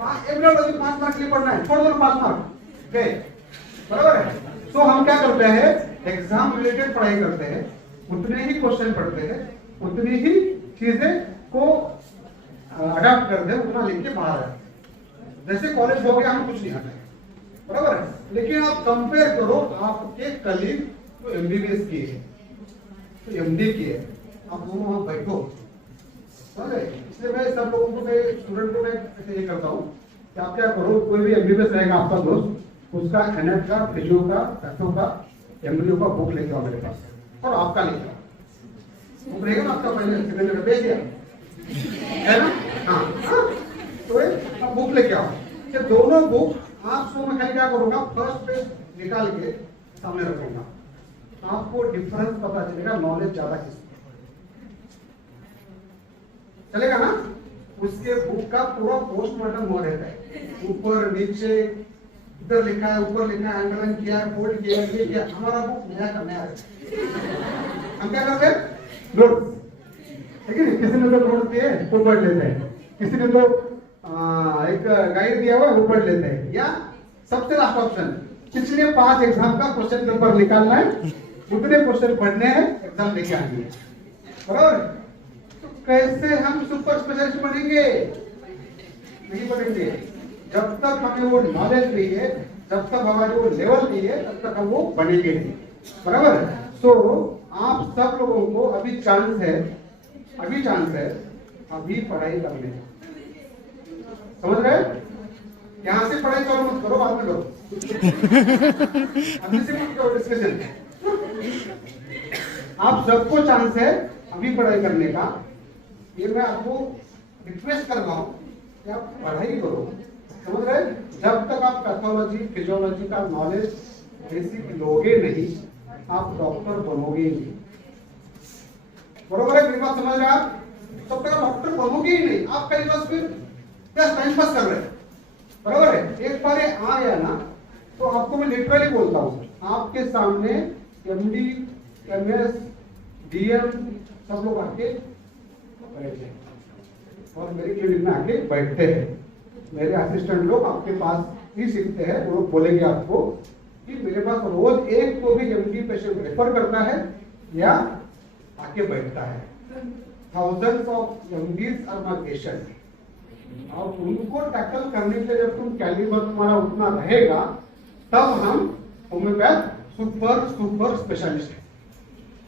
एपिडोलॉजी 5 मार्क के लिए पढ़ना है, छोड़ दो 5 मार्क गए, बराबर है। तो हम क्या करते हैं, एग्जाम रिलेटेड पढ़ाई करते हैं, उतने ही क्वेश्चन पढ़ते हैं, उतनी ही चीजें को अडॉप्ट करते हैं, उतना लिख के बाहर आते हैं। जैसे कॉलेज हो गया, हम कुछ नहीं आता है, बराबर है। लेकिन आप कंपेयर करो आपके कलीग तो MBBS किए है, तो MD किए, आप दोनों वहां बैठो, इसलिए मैं सब लोगों को, मैं स्टूडेंट को मैं ऐसे ये करता हूँ कि आप क्या करो, कोई भी MBBS रहेगा आपका दोस्त, उसका एनेट का, फिजियो का, पैथो का, एम्ब्रियो का बुक लेके आओ मेरे पास, और आपका लेके आओ, बुक रहेगा ना आपका, पहले सेकंड में भेज दिया है ना, हाँ। तो आप बुक लेके आओ, ये दोनों बुक आप सो में क्या करूंगा, फर्स्ट पेज निकाल के सामने रखूंगा, आपको डिफरेंस पता चलेगा, नॉलेज ज्यादा किस चलेगा ना। उसके बुक का पूरा पोस्टमार्टम हो रहता है, ऊपर नीचे, इधर लिखा है, ऊपर लिखा है, अंडरलाइन किया है, फोल्ड किया है, ये किया। हमारा बुक नया का नया है, हम क्या करते हैं, नोट ठीक है, किसी ने तो नोट दिए वो पढ़ लेते हैं, किसी ने तो एक गाइड दिया हुआ है वो पढ़ लेते हैं, या सबसे लास्ट ऑप्शन पिछले 5 एग्जाम का क्वेश्चन पेपर निकालना है, उतने क्वेश्चन पढ़ने हैं, एग्जाम लेके आएंगे, बराबर। तो कैसे हम सुपर स्पेशलिस्ट बनेंगे? नहीं बनेंगे जब तक हमें वो नॉलेज नहीं है, जब तक हमारे वो लेवल नहीं है, तब तक हम वो बनेंगे नहीं, बराबर। सो आप सब लोगों को अभी चांस है, अभी पढ़ाई करने का, समझ रहे? यहाँ से पढ़ाई चालू मत करो, बाद में करो, अभी से मत करो डिस्कशन। आप सबको चांस है अभी पढ़ाई करने का, ये मैं आपको रिक्वेस्ट कर रहा हूँ कि आप पढ़ाई करो, समझ रहे? जब तक आप पैथोलॉजी फिजियोलॉजी का नॉलेज बेसिक लोगे नहीं, आप डॉक्टर बनोगे नहीं, बरोबर है? मेरी बात समझ रहे आप? तब तक आप डॉक्टर बनोगे ही नहीं, आप कई बस फिर बस टाइम पास कर रहे हैं, बराबर है? एक बार ये आ गया ना, तो आपको मैं लिटरली बोलता हूँ, आपके सामने एमडी, एमएस, डीएम सब लोग आके बैठे और मेरी क्लिनिक में आके बैठते हैं। मेरे असिस्टेंट लोग आपके पास ही सीखते हैं, वो लोग बोलेंगे आपको कि मेरे पास रोज एक तो भी एमडी पेशेंट रेफर करता है या आके बैठता है। Thousands of MDs are my patient, और उनको टैकल करने के लिए जब तुम कैलिबर तुम्हारा उतना रहेगा, तब हम होम्योपैथ सुपर स्पेशलिस्ट है,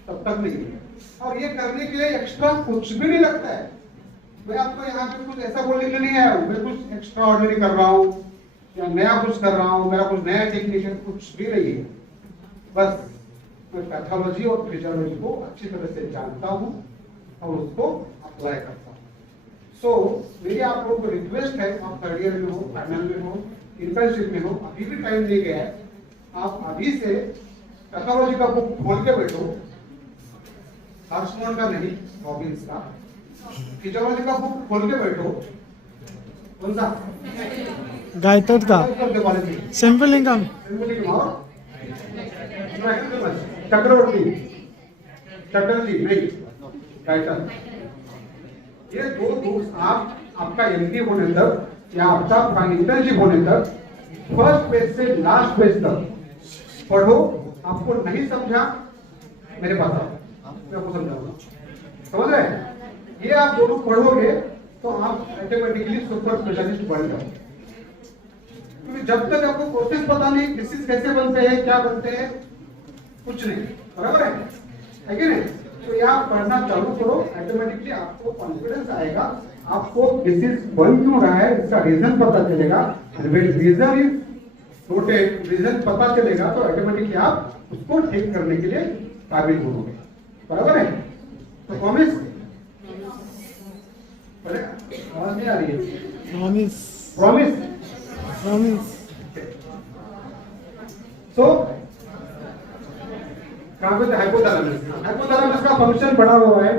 तब तक नहीं है। और ये करने के लिए एक्स्ट्रा कुछ भी नहीं लगता है। मैं आपको यहाँ पे कुछ ऐसा बोलने के लिए नहीं आया हूँ, मैं कुछ एक्स्ट्रा ऑर्डिनरी कर रहा हूँ या नया कुछ कर रहा हूँ, मेरा कुछ नया टेक्निक है, कुछ भी नहीं है। बस मैं पैथोलॉजी और फिजियोलॉजी को अच्छी तरह से जानता हूँ और उसको अप्लाई करता हूँ। सो मेरी आप लोगों को रिक्वेस्ट है, आप 3rd ईयर में हो, फाइनल में हो, इंटर्नशिप में हो, अभी भी टाइम नहीं गया है, आप अभी से पैथोलॉजी का बुक खोल के बैठो, हार्समोन का नहीं, रॉबिन्स का। फिजियोलॉजी का बुक खोल के बैठो, कौन सा? गायतोड का सिंपल इनकम, चक्रवर्ती, चटर्जी नहीं, टाइटल। ये दो आपका एमडी होने तक या आपका इंटर्नशिप होने तक फर्स्ट पेज से लास्ट पेज तक पढ़ो। आपको नहीं समझा मेरे पास आओ, मैं आपको समझाऊंगा, समझ रहे? ये आप दोनों पढ़ोगे तो आप ऑटोमेटिकली सुपर स्पेशलिस्ट बन जाओ। क्योंकि जब तक आपको प्रोसेस पता नहीं, डिसीज कैसे बनते हैं, क्या बनते हैं, कुछ नहीं, बराबर है कि नहीं? तो यहाँ पढ़ना चालू करो, ऑटोमेटिकली आपको कॉन्फिडेंस आएगा, आपको डिसीज बन क्यों रहा है इसका रीजन पता चलेगा। रीजन इज नोटेड, रीजन पता चलेगा तो ऑटोमेटिकली आप उसको ठीक करने के लिए काबिल होंगे, बराबर है? तो प्रॉमिस, आवाज नहीं आ रही है? Promise, promise, promise. सो कहाँ पे हाइपोथैलेमस का फंक्शन बढ़ा हुआ है,